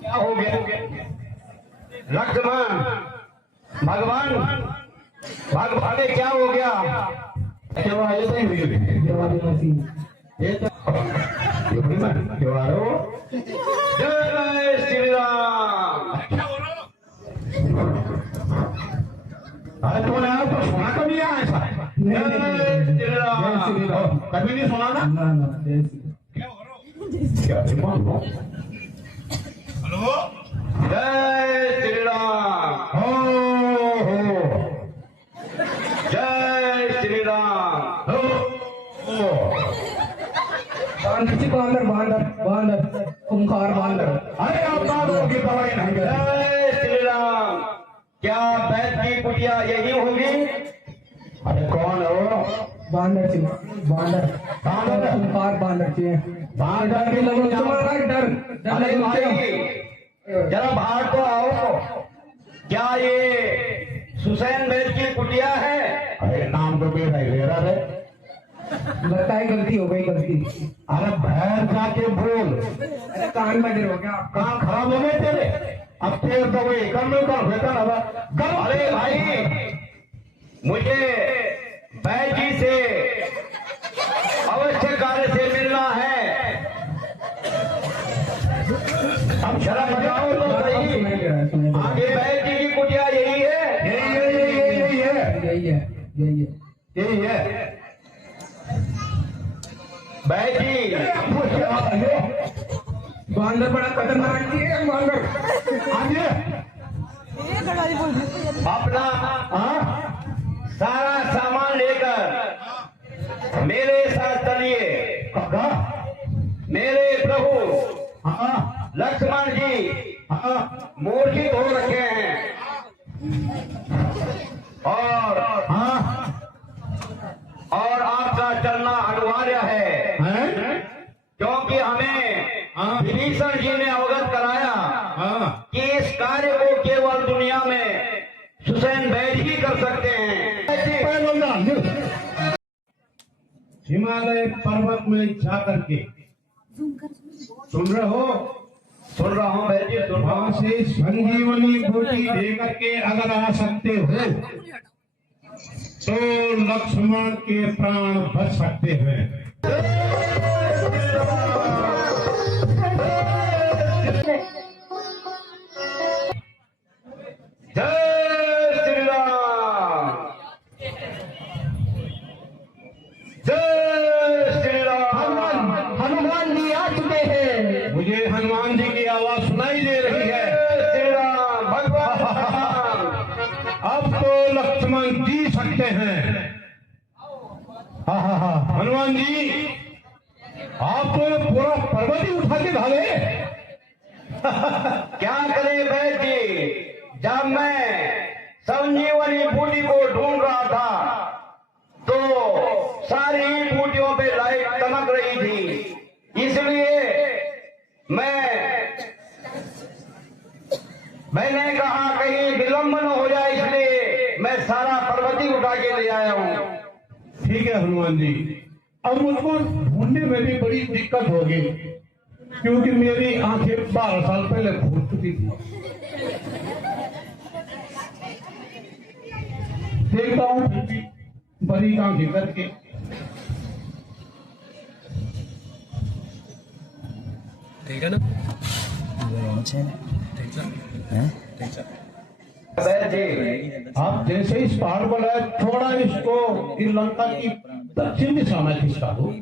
क्या हो गया लक्ष्मण? भगवान भागे, क्या हो गया? जय श्री राम। अरे तूने तो सुना कभी ऐसा? जय श्री राम कभी नहीं सुना ना? क्या हेलो, जय श्री राम। हो जय श्री राम। हो बांदर बांदर बांदर कुम्हार बांदर। अरे आप बांदरों की दवाई नहीं। जय श्री राम। क्या बैठ की कुटिया यही होगी? अरे कौन हो? बांदर सिंह, बांदर बांदर कुम्हार बांदर सिंह। बांदर के लोग तुम्हारा डर। अरे भाई जरा बाहर तो आओ। क्या ये सुसैन बैद की कुटिया है? अरे नाम तो मेरा ही ले रहा है। लगता है गलती हो गई, गलती। अरे बाहर जाके बोल। अरे कान में गिर हो गया, कान खराब हो गए तेरे। अब फिर तो वही कर लो का वेतन हवा। अरे भाई मुझे बैद जी से अवश्य कार्य से मिलना है। अब शर्म लगाओ तो सही। आगे बैद जी की कुटिया यही है? यही है। बैद जी बांदर बड़ा खतरनाक जी है। बांदर आगे अपना सारा सामान लेकर मेरे साथ चलिए। मेरे प्रभु लक्ष्मण जी मूर्छित हो रखे हैं और आपका चलना अनिवार्य है, क्योंकि हमें विभीषण जी ने अवगत कराया कि इस कार्य को केवल दुनिया में सुसैन बैद ही कर सकते हैं। हिमालय पर्वत में जाकर के सुन रहे हो? सुन रहा हूँ बैद जी, सुन रहा हूँ। वहां से संजीवनी बूटी देकर के अगर आ सकते हो तो लक्ष्मण के प्राण बच सकते हैं। जय श्री राम, जय श्री राम। हनुमान जी आ चुके हैं। मुझे हनुमान जी की आवाज सुनाई दे रही है। श्री राम भगवान। अब तो लक्ष्मण जी सकते हैं। हाँ, हनुमान जी आप तो पूरा पर्वत ही उठा के भागे। क्या करें बैठ जी, जब मैं संजीवनी बूटी को ढूंढ रहा था तो सारी बूटियों पे लाइट चमक रही थी, इसलिए मैंने कहा कहीं विलंब न हो जाए, इसलिए मैं सारा पर्वत ही उठा के ले आया हूँ। ठीक है हनुमान जी, अब मुझको ढूंढने में भी बड़ी दिक्कत होगी, क्योंकि मेरी आंखें 12 साल पहले फूट चुकी थी। देखता हूँ फिर भी बड़ी आंखें करके। ठीक है ना? आप जैसे इस पहाड़ पर है, थोड़ा इसको इन लंका की दक्षिण दिशा में खिसका दो।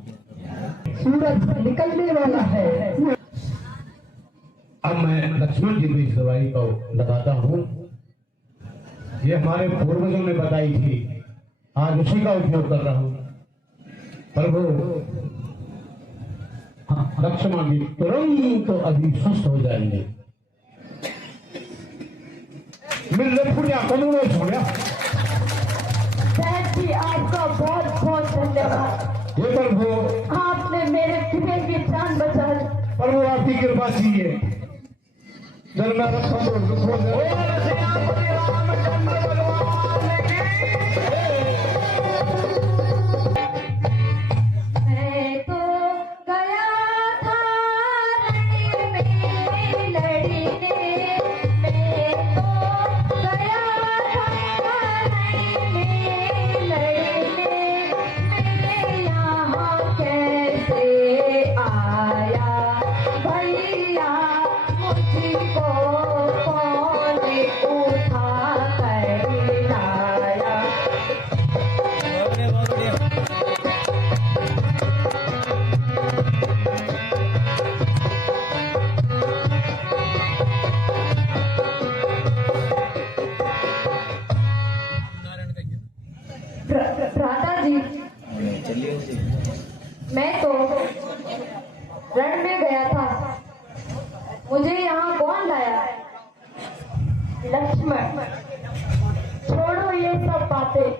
सूरज निकलने वाला है। अब मैं लक्ष्मण जी को इस दवाई को लगाता हूँ। ये हमारे पूर्वजों ने बताई थी, आज उसी का उपयोग कर रहा हूँ। प्रभु लक्ष्मण जी तुरंत तो अभी स्वस्थ हो जाएंगे। मिलने पुण्या कमोड़ो छोड़िया। सेठ जी आपका बहुत बहुत धन्यवाद। ये प्रभु आपने मेरे पिता की जान बचा ली। प्रभु आपकी कृपा चाहिए। जल मैं रखा मैं तो गया था रण में लड़ने, मैं तो गया था रण में लड़ने, मैं यहाँ कैसे आया भैया, मुझको कौन उठा कर लाया। भ्राता जी, मैं तो रण में गया था, मुझे यहाँ कौन लाया? लक्ष्मण। छोड़ो ये सब बातें,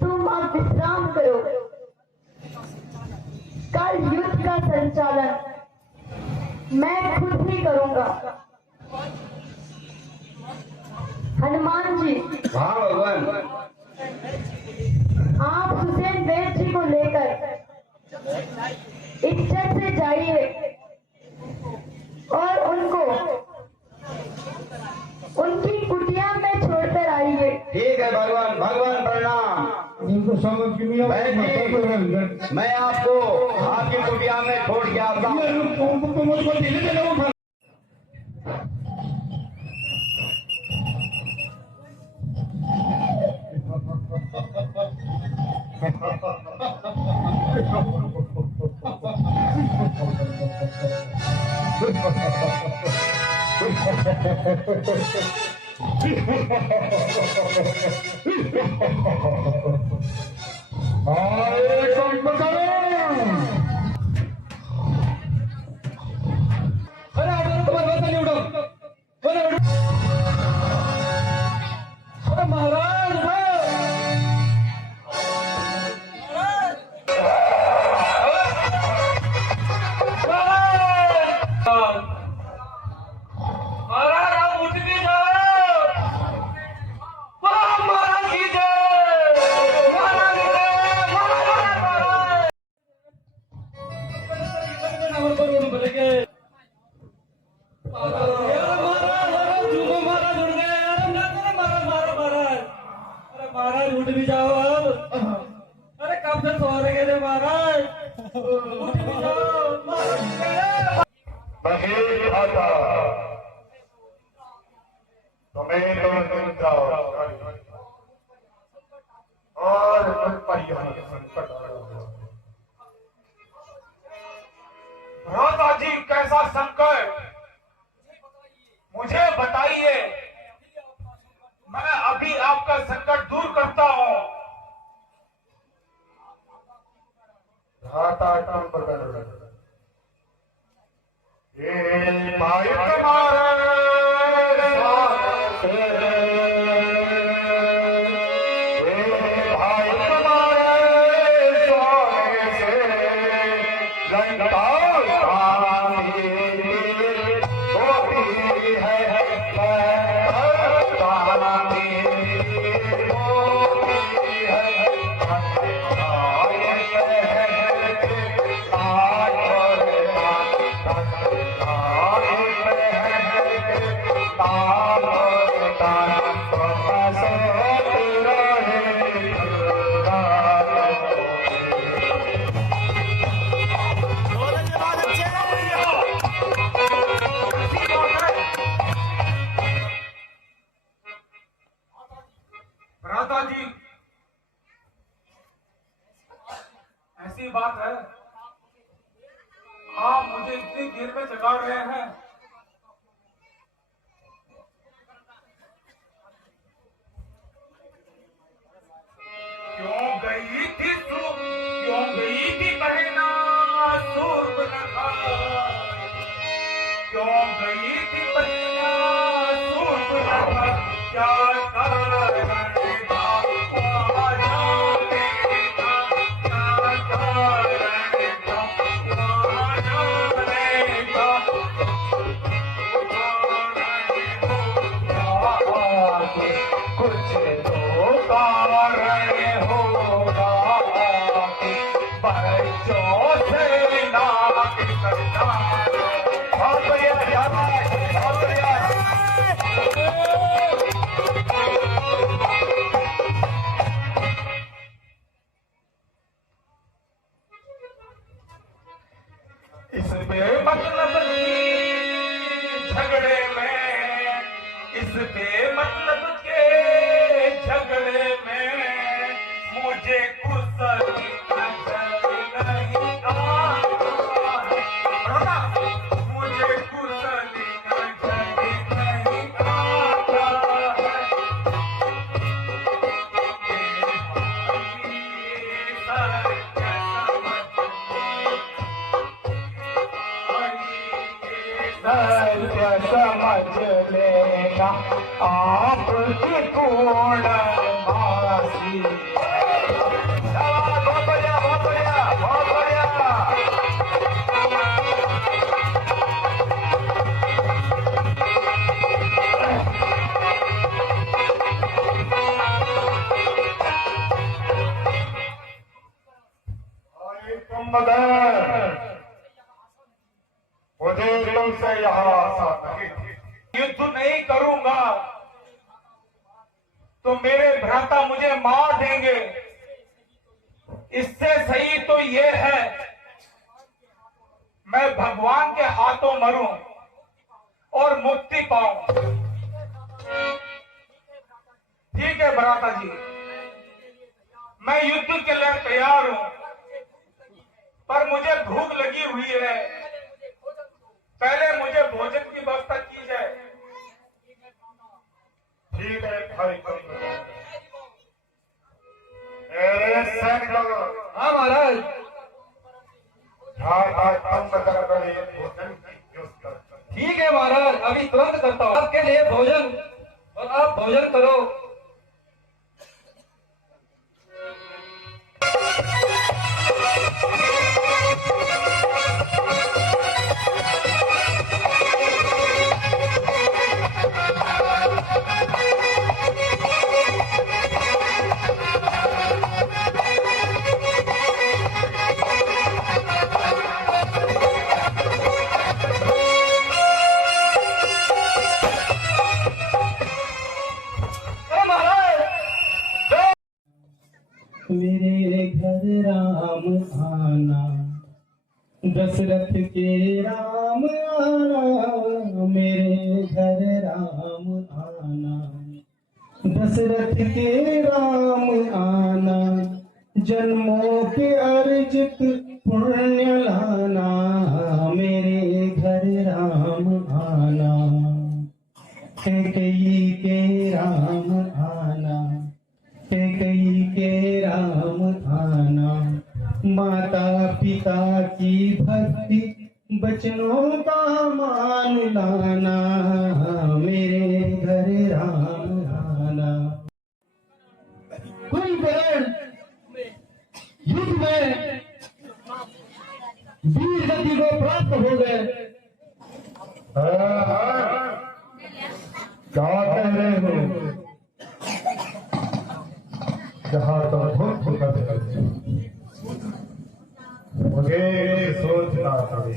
तुम अब विश्राम करो। कल युद्ध का संचालन मैं खुद ही करूंगा। हनुमान जी, हाँ भगवान। आप हुसैन बेग जी को लेकर इज्जत से जाइए और उनको उनकी कुटिया में छोड़कर आइए। ठीक है भगवान। भगवान प्रणाम। इनको समझ की मैं आपको आपकी कुटिया में छोड़ के आता हूँ। महाराज उठ भी जाओ अब। अरे कब से सो रहे थे महाराज, उठ भी जाओ महाराज। हमें तो चिंता और मन पर यह संकट आ रहा है। भ्राता जी कैसा संकट मुझे बताइए, मैं अभी आपका संकट दूर करता हूँ। भ्राता ये भाई तुम्हारे ऐसी बात है, आप मुझे इतनी देर में जगा रहे हैं। क्यों गई थी बहना सूर्पनखा, क्यों गई थी बहना सूर्पनखा, क्या कारण था समझ लेना आपकी पूर्ण मासी। बहुत बढ़िया, बहुत बढ़िया, बहुत बढ़िया। मुझे तुमसे यहाँ आशा नहीं थी। युद्ध नहीं करूंगा तो मेरे भ्राता मुझे मार देंगे। इससे सही तो ये है मैं भगवान के हाथों मरूं और मुक्ति पाऊं। ठीक है भ्राता जी, मैं युद्ध के लिए तैयार हूं, पर मुझे भूख लगी हुई है। पहले मुझे भोजन की व्यवस्था की जाए। ठीक है भाई। हाँ महाराज। ठीक है महाराज, अभी तुरंत करता हूँ आपके लिए भोजन, और आप भोजन करो। मेरे घर राम आना, दशरथ के राम आना, मेरे घर राम आना, दशरथ के राम आना, जन्मों के अर्जित पुण्य लाना, मेरे घर राम आना। कैकेयी के राम आना, कैकेयी के राम आना, माता पिता की भक्ति बचनों का मान लाना, मेरे घर राम आना। कोई बहन युद्ध में वीर गति को प्राप्त हो गए। क्या कह रहे हो? जहाँ तो धुप करते मुझे सोचना पड़े।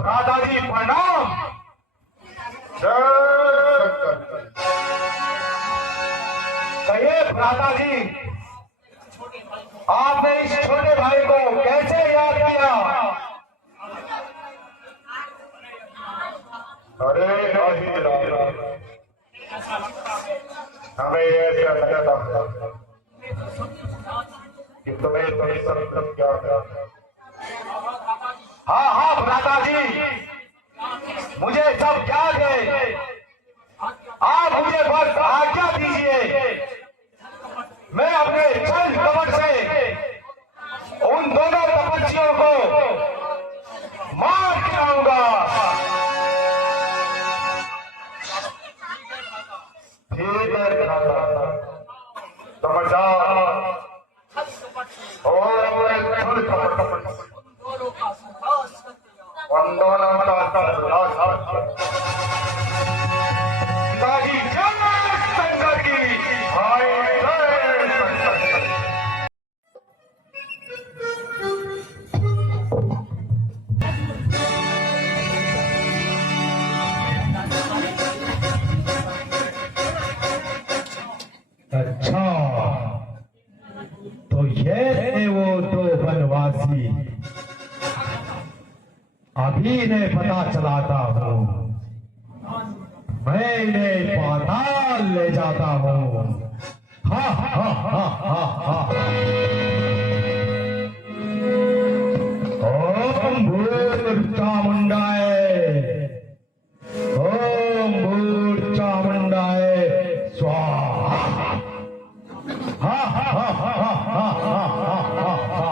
दादाजी प्रणाम। कहिए भ्राता जी, आपने इस छोटे भाई को कैसे याद किया? अरे हमें ऐसा लगता कि तुम्हें तो सब क्या। हाँ हाँ भ्राता जी, मुझे सब याद है। आप मुझे बस आज्ञा दीजिए, मैं अपने चल कमर से उन दोनों तपस्वियों को मार के आऊंगा। ठीक है तपस्या अच्छा, तो ये थे वो दो वनवासी। अभी इन्हें पता चलाता हूँ, मैं इन्हें पाताल ले जाता हूँ। हा हा हा हा हा। ओम भूर्चामुंडाय, ओम भूर्चामुंडाय स्वाहा। हा हा हा हा हा हा हा हा।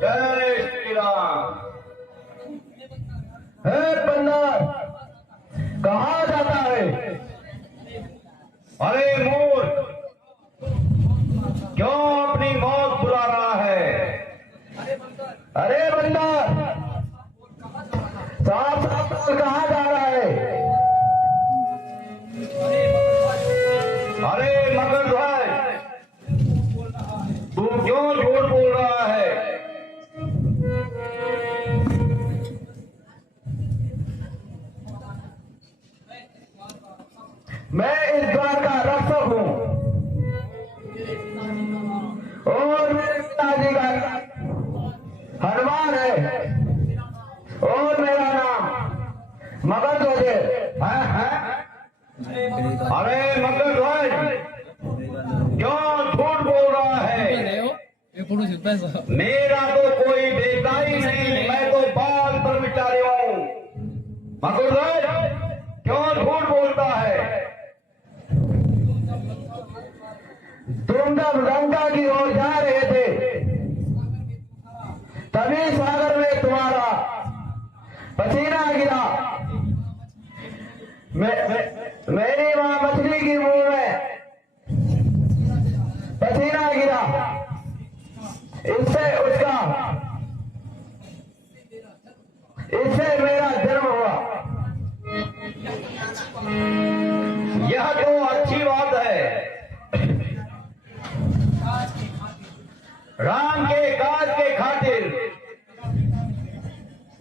जय श्री राम। हे बंदा, कहाँ जाता है? अरे मूर्ख, क्यों अपनी मौत बुला रहा है? अरे बंदा, साफ साफ कहाँ जा रहा है? अरे मगर भाई, तू क्यों झूठ बोल रहा है? मैं इस द्वार का रक्षक हूँ और मेरे पिताजी का हनुमान है और मेरा नाम मगध ध्वज है। अरे मगध ध्वज, क्यों झूठ बोल रहा है? मेरा तो कोई बेटा ही नहीं, मैं तो बाल पर बिचारे हूँ। मगध ध्वज क्यों झूठ बोलता है? तुम जब लंका की ओर जा रहे थे, तभी वही सागर में तुम्हारा पसीना गिरा, मेरी मां मछली की मुंह में पसीना गिरा, इससे मेरा जन्म हुआ। यह तो अच्छी बात है, राम के काज के खातिर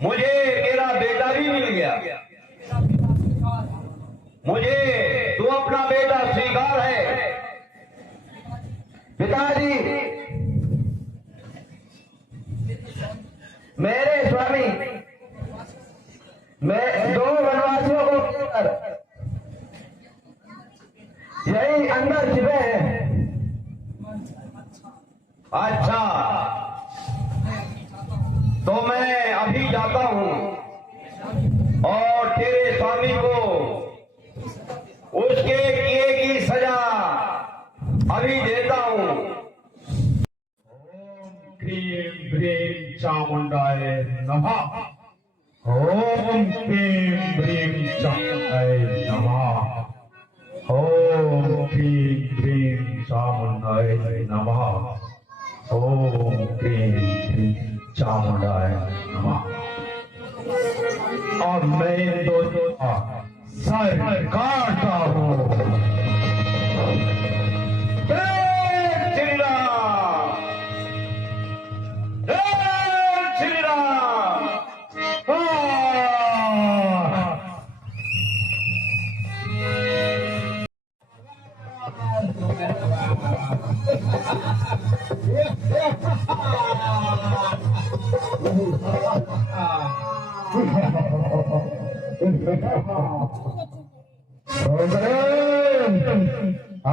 मुझे मेरा बेटा भी मिल गया। मुझे तू अपना बेटा स्वीकार है। पिताजी, मेरे स्वामी, मैं 2 वनवासियों को लेकर यही अंदर छिपे हैं। अच्छा, तो मैं अभी जाता हूं और तेरे स्वामी को उसके किए की सजा अभी देता हूं। ओम क्रीम ब्रीम चामुंडाय नमः। ओम क्रीम ब्रीम चामुंडाय नमः। ओम क्रीम ब्रीम चामुंडाय नमः। ओम क्रीम ब्रीम चामुंडाय नमः। और मैं दोनों सर काटता हूं। जय श्री राम, जय श्री राम।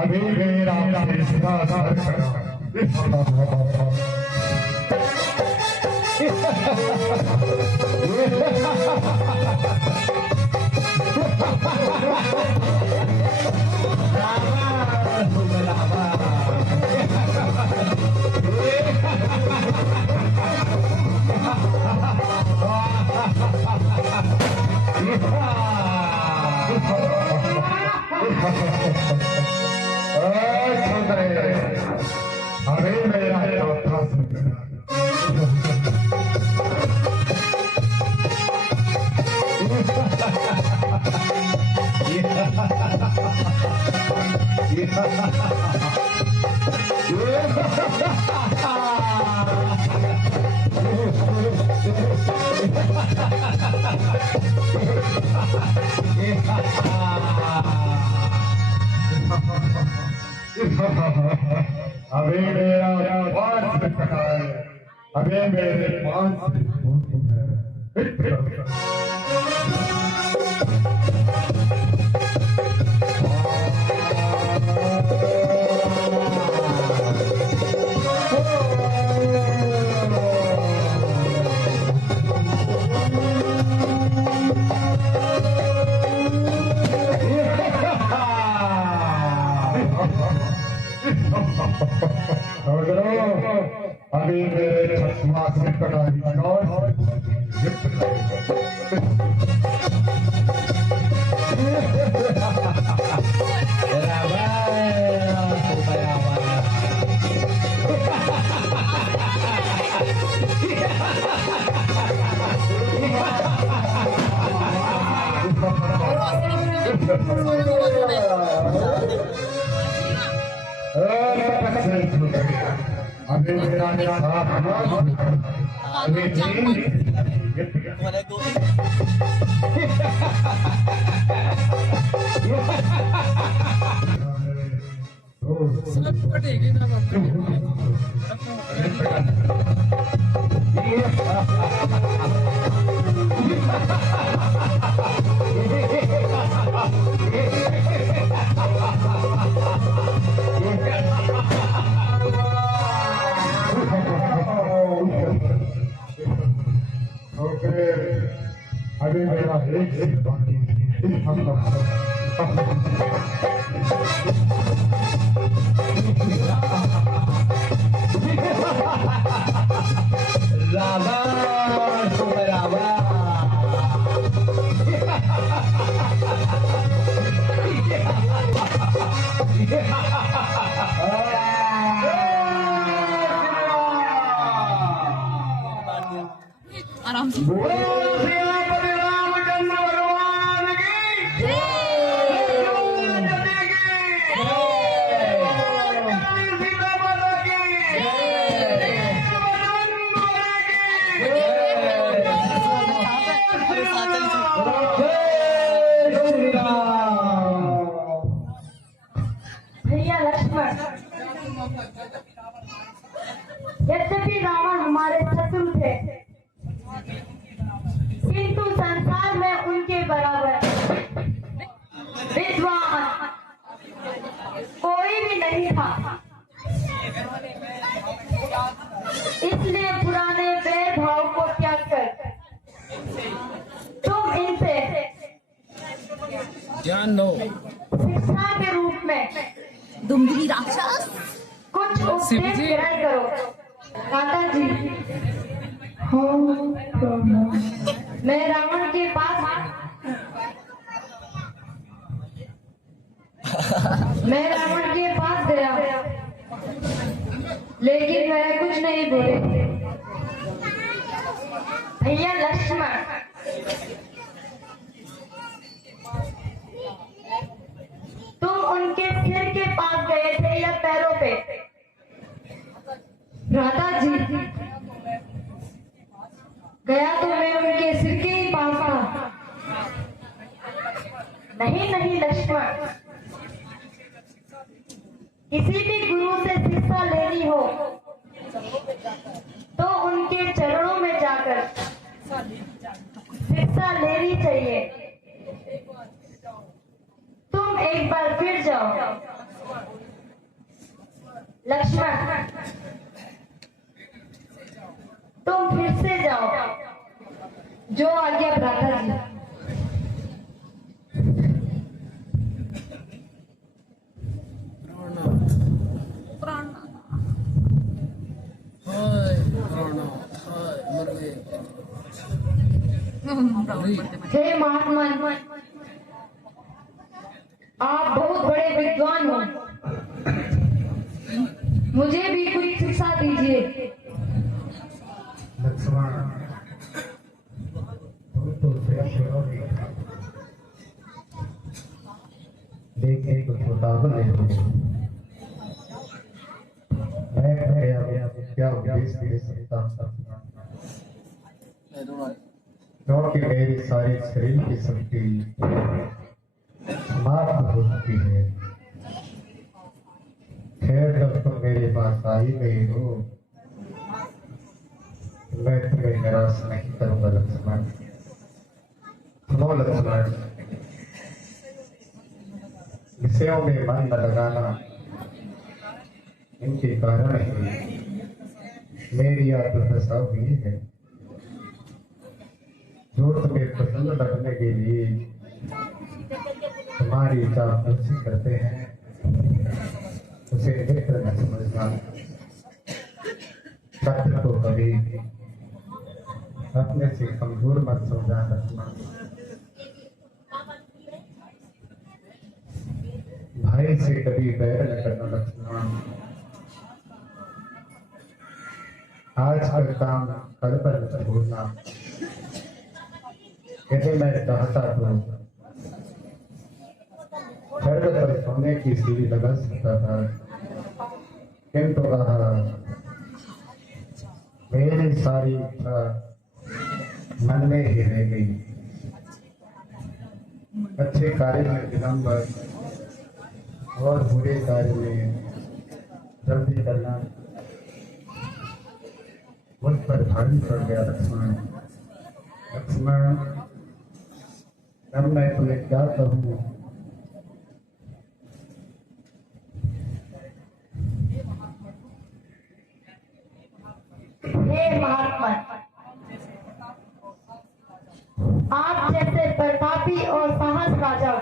अभी मेरा अभी मेरा अभी मेरा 5 टका है, अभी मेरे 5 अभी मेरे 6 टका अभी मेरा अभी मेरा एक बाकी राधा आराम से। भैया लक्ष्मण, यद्यपि रावण हमारे शत्रु थे, किंतु संसार में उनके बराबर विद्वान कोई भी नहीं था। इसलिए पुराने वैर भाव को त्याग कर तुम इनसे ज्ञान लो, शिक्षा के रूप में दुम्बरी राक्षस कुछ उपदेश ग्रहण करो। माता जी, मैं रावण के पास गया, लेकिन वह कुछ नहीं बोले। भैया लक्ष्मण, तुम उनके सिर के पास गए थे या पैरों पे? भ्राता जी, गया तो मैं उनके सिर के ही पास था। नहीं लक्ष्मण, किसी भी गुरु से शिक्षा लेनी हो तो उनके चरणों में जाकर शिक्षा लेनी चाहिए। तुम एक बार फिर जाओ। लक्ष्मण, तुम फिर से जाओ, जो आज्ञा भ्राता जी। हे महात्मा, आप बहुत बड़े विद्वान हो, मुझे भी कुछ शिक्षा दीजिए। लक्ष्मण, तुम तो लेकिन कुछ बताओ नहीं। मैं क्या उपदेश दे सकता हूँ, क्योंकि मेरी सारी शरीर की शक्ति समाप्त हो चुकी है। खैर, जब तुम मेरे पास आई गई हो, मैं तुम्हें निराश नहीं करूंगा लक्ष्मण। सुनो लक्ष्मण, विषयों में मन न लगाना, इनके कारण ही मेरी आत्मदशा हुई है। जो तुम्हें पसंद लगने के लिए तुम्हारी चापलूसी करते हैं, उसे मित्र न समझना। सत्य को कभी अपने से कमजोर मत समझा रखना। भाई से कभी बैर न करना लक्ष्मण। आज का काम कल पर न भूलना। यदि मैं चाहता तो स्वर्ग पर सोने की सीढ़ी लगा सकता था, किंतु मेरी सारी इच्छा मन में ही रह गई। अच्छे कार्य में विलंब और बुरे कार्य में जल्दी करना मुझ पर भारी पड़ गया लक्ष्मण। लक्ष्मण, अब मैं तुम्हें क्या कहूँ। हे महात्मा, आप जैसे प्रतापी और साहस राजा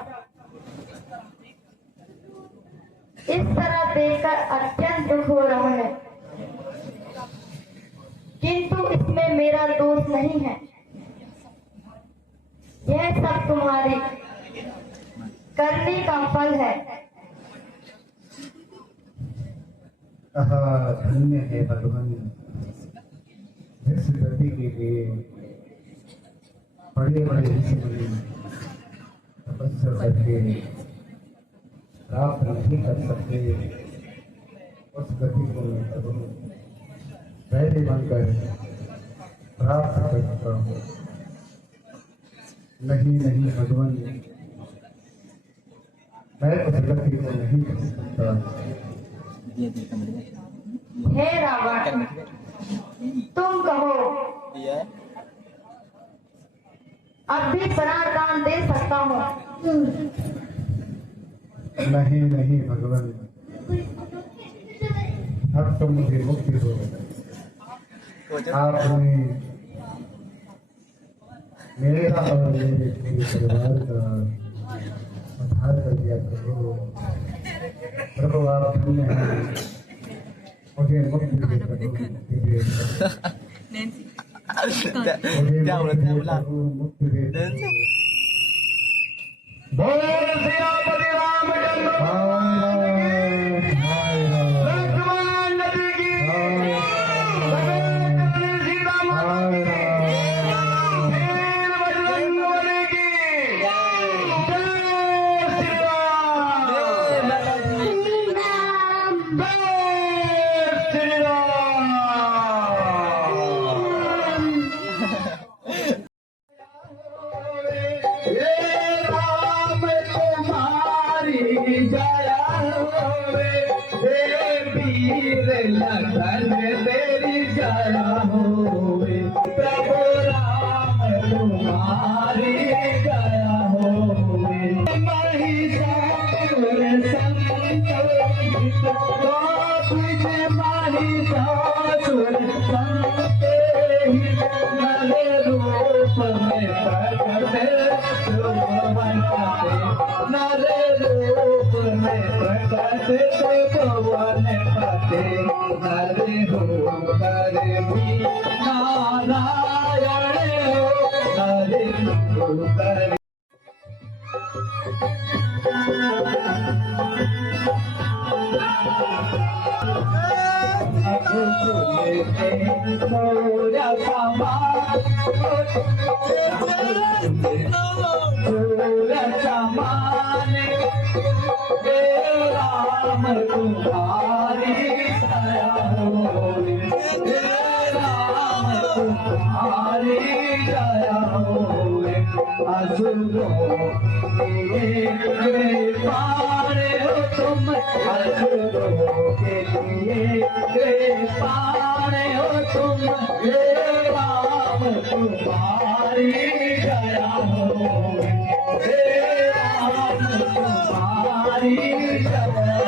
इस तरह देखकर अत्यंत दुख हो रहा है, किंतु इसमें मेरा दोष नहीं है। यह सब तुम्हारी करने का फल है। धन्य है भगवान, इस गति के लिए बड़े बड़े ऋषि तपस्या करके प्राप्त नहीं कर सकते, उस गति को मैं करूँ पहले बनकर प्राप्त कर चुका हूँ। नहीं नहीं भगवान, मैं उस गति को नहीं कर सकता। हे रावण, तुम कहो अब भी प्राण दे सकता हूँ। नहीं नहीं भगवान, अब तो मुझे मुक्ति हो गई। आपने मेरा और मेरे पूरे परिवार का उद्धार कर दिया प्रभु। प्रभु आप धन्य हैं, मुझे मुक्ति दे प्रभु, मुक्ति दे प्रभु, मुक्ति दे। बोल सियापति रामचंद्र लक्ष्मण नदी की सीता माता वीर बजरंग बली की जय श्री राम, जय श्री राम। लखन तेरी जया होवे, प्रभु राम तुम्हारी जया होवे। महिषासुर संतोषित तुझे महिषासुर संतोषित नरे रूप में प्रकटे भगवान पाते, नरे रूप में प्रकटे भगवान पाते। हरे हो हरे भी नारायण हो, हरे हो हरे। मोरा समान राम तुम्हारी दया होवे, राम तुम्हारी दया होवे। असुरों के कृपाणे हो तुम, असुरों के कृपाणे हो तुम, राम तुम्हारी दया होवे, राम तुम्हारी दया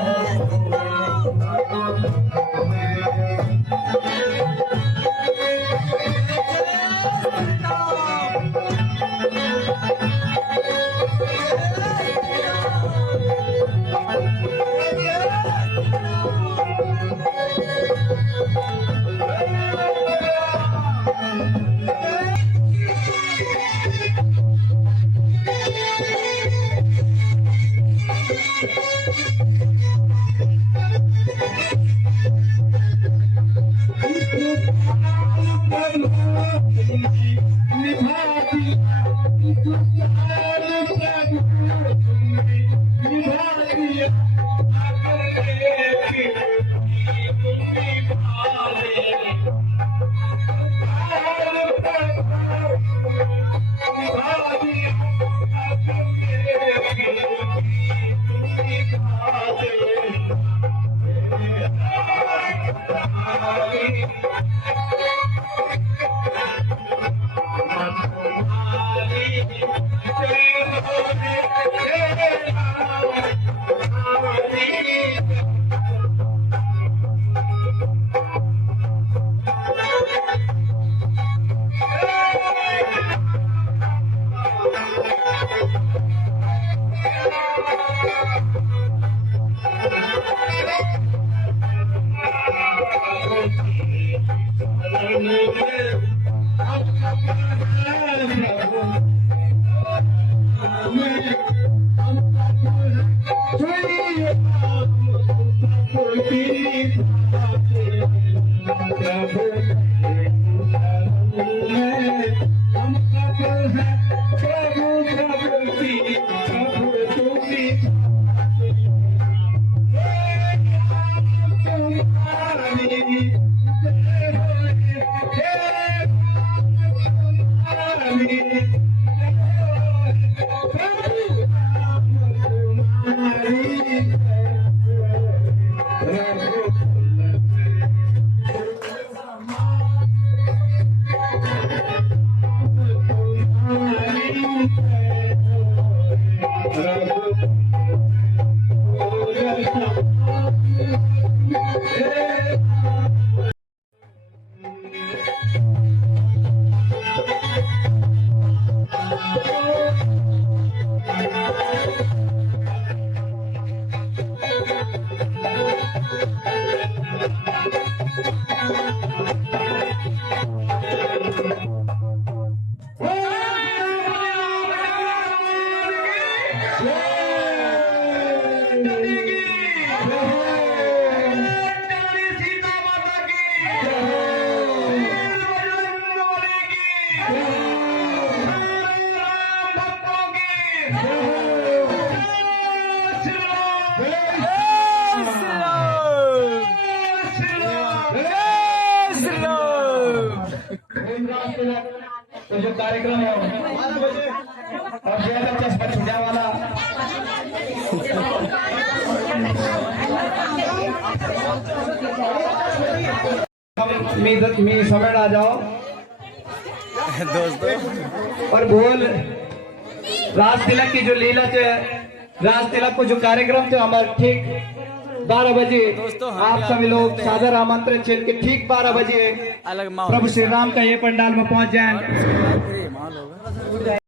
राज तिलक तो जो कार्यक्रम है और ज्यादा चश्मा छुटा वाला मी समय आ जाओ दोस्तों और बोल राज तिलक की जो लीला थे, राज तिलक को जो कार्यक्रम थे हमारे ठीक 12 बजे आप सभी लोग सादर आमंत्रण चल के ठीक 12 बजे अलग प्रभु श्री राम का ये पंडाल में पहुंच जाएं।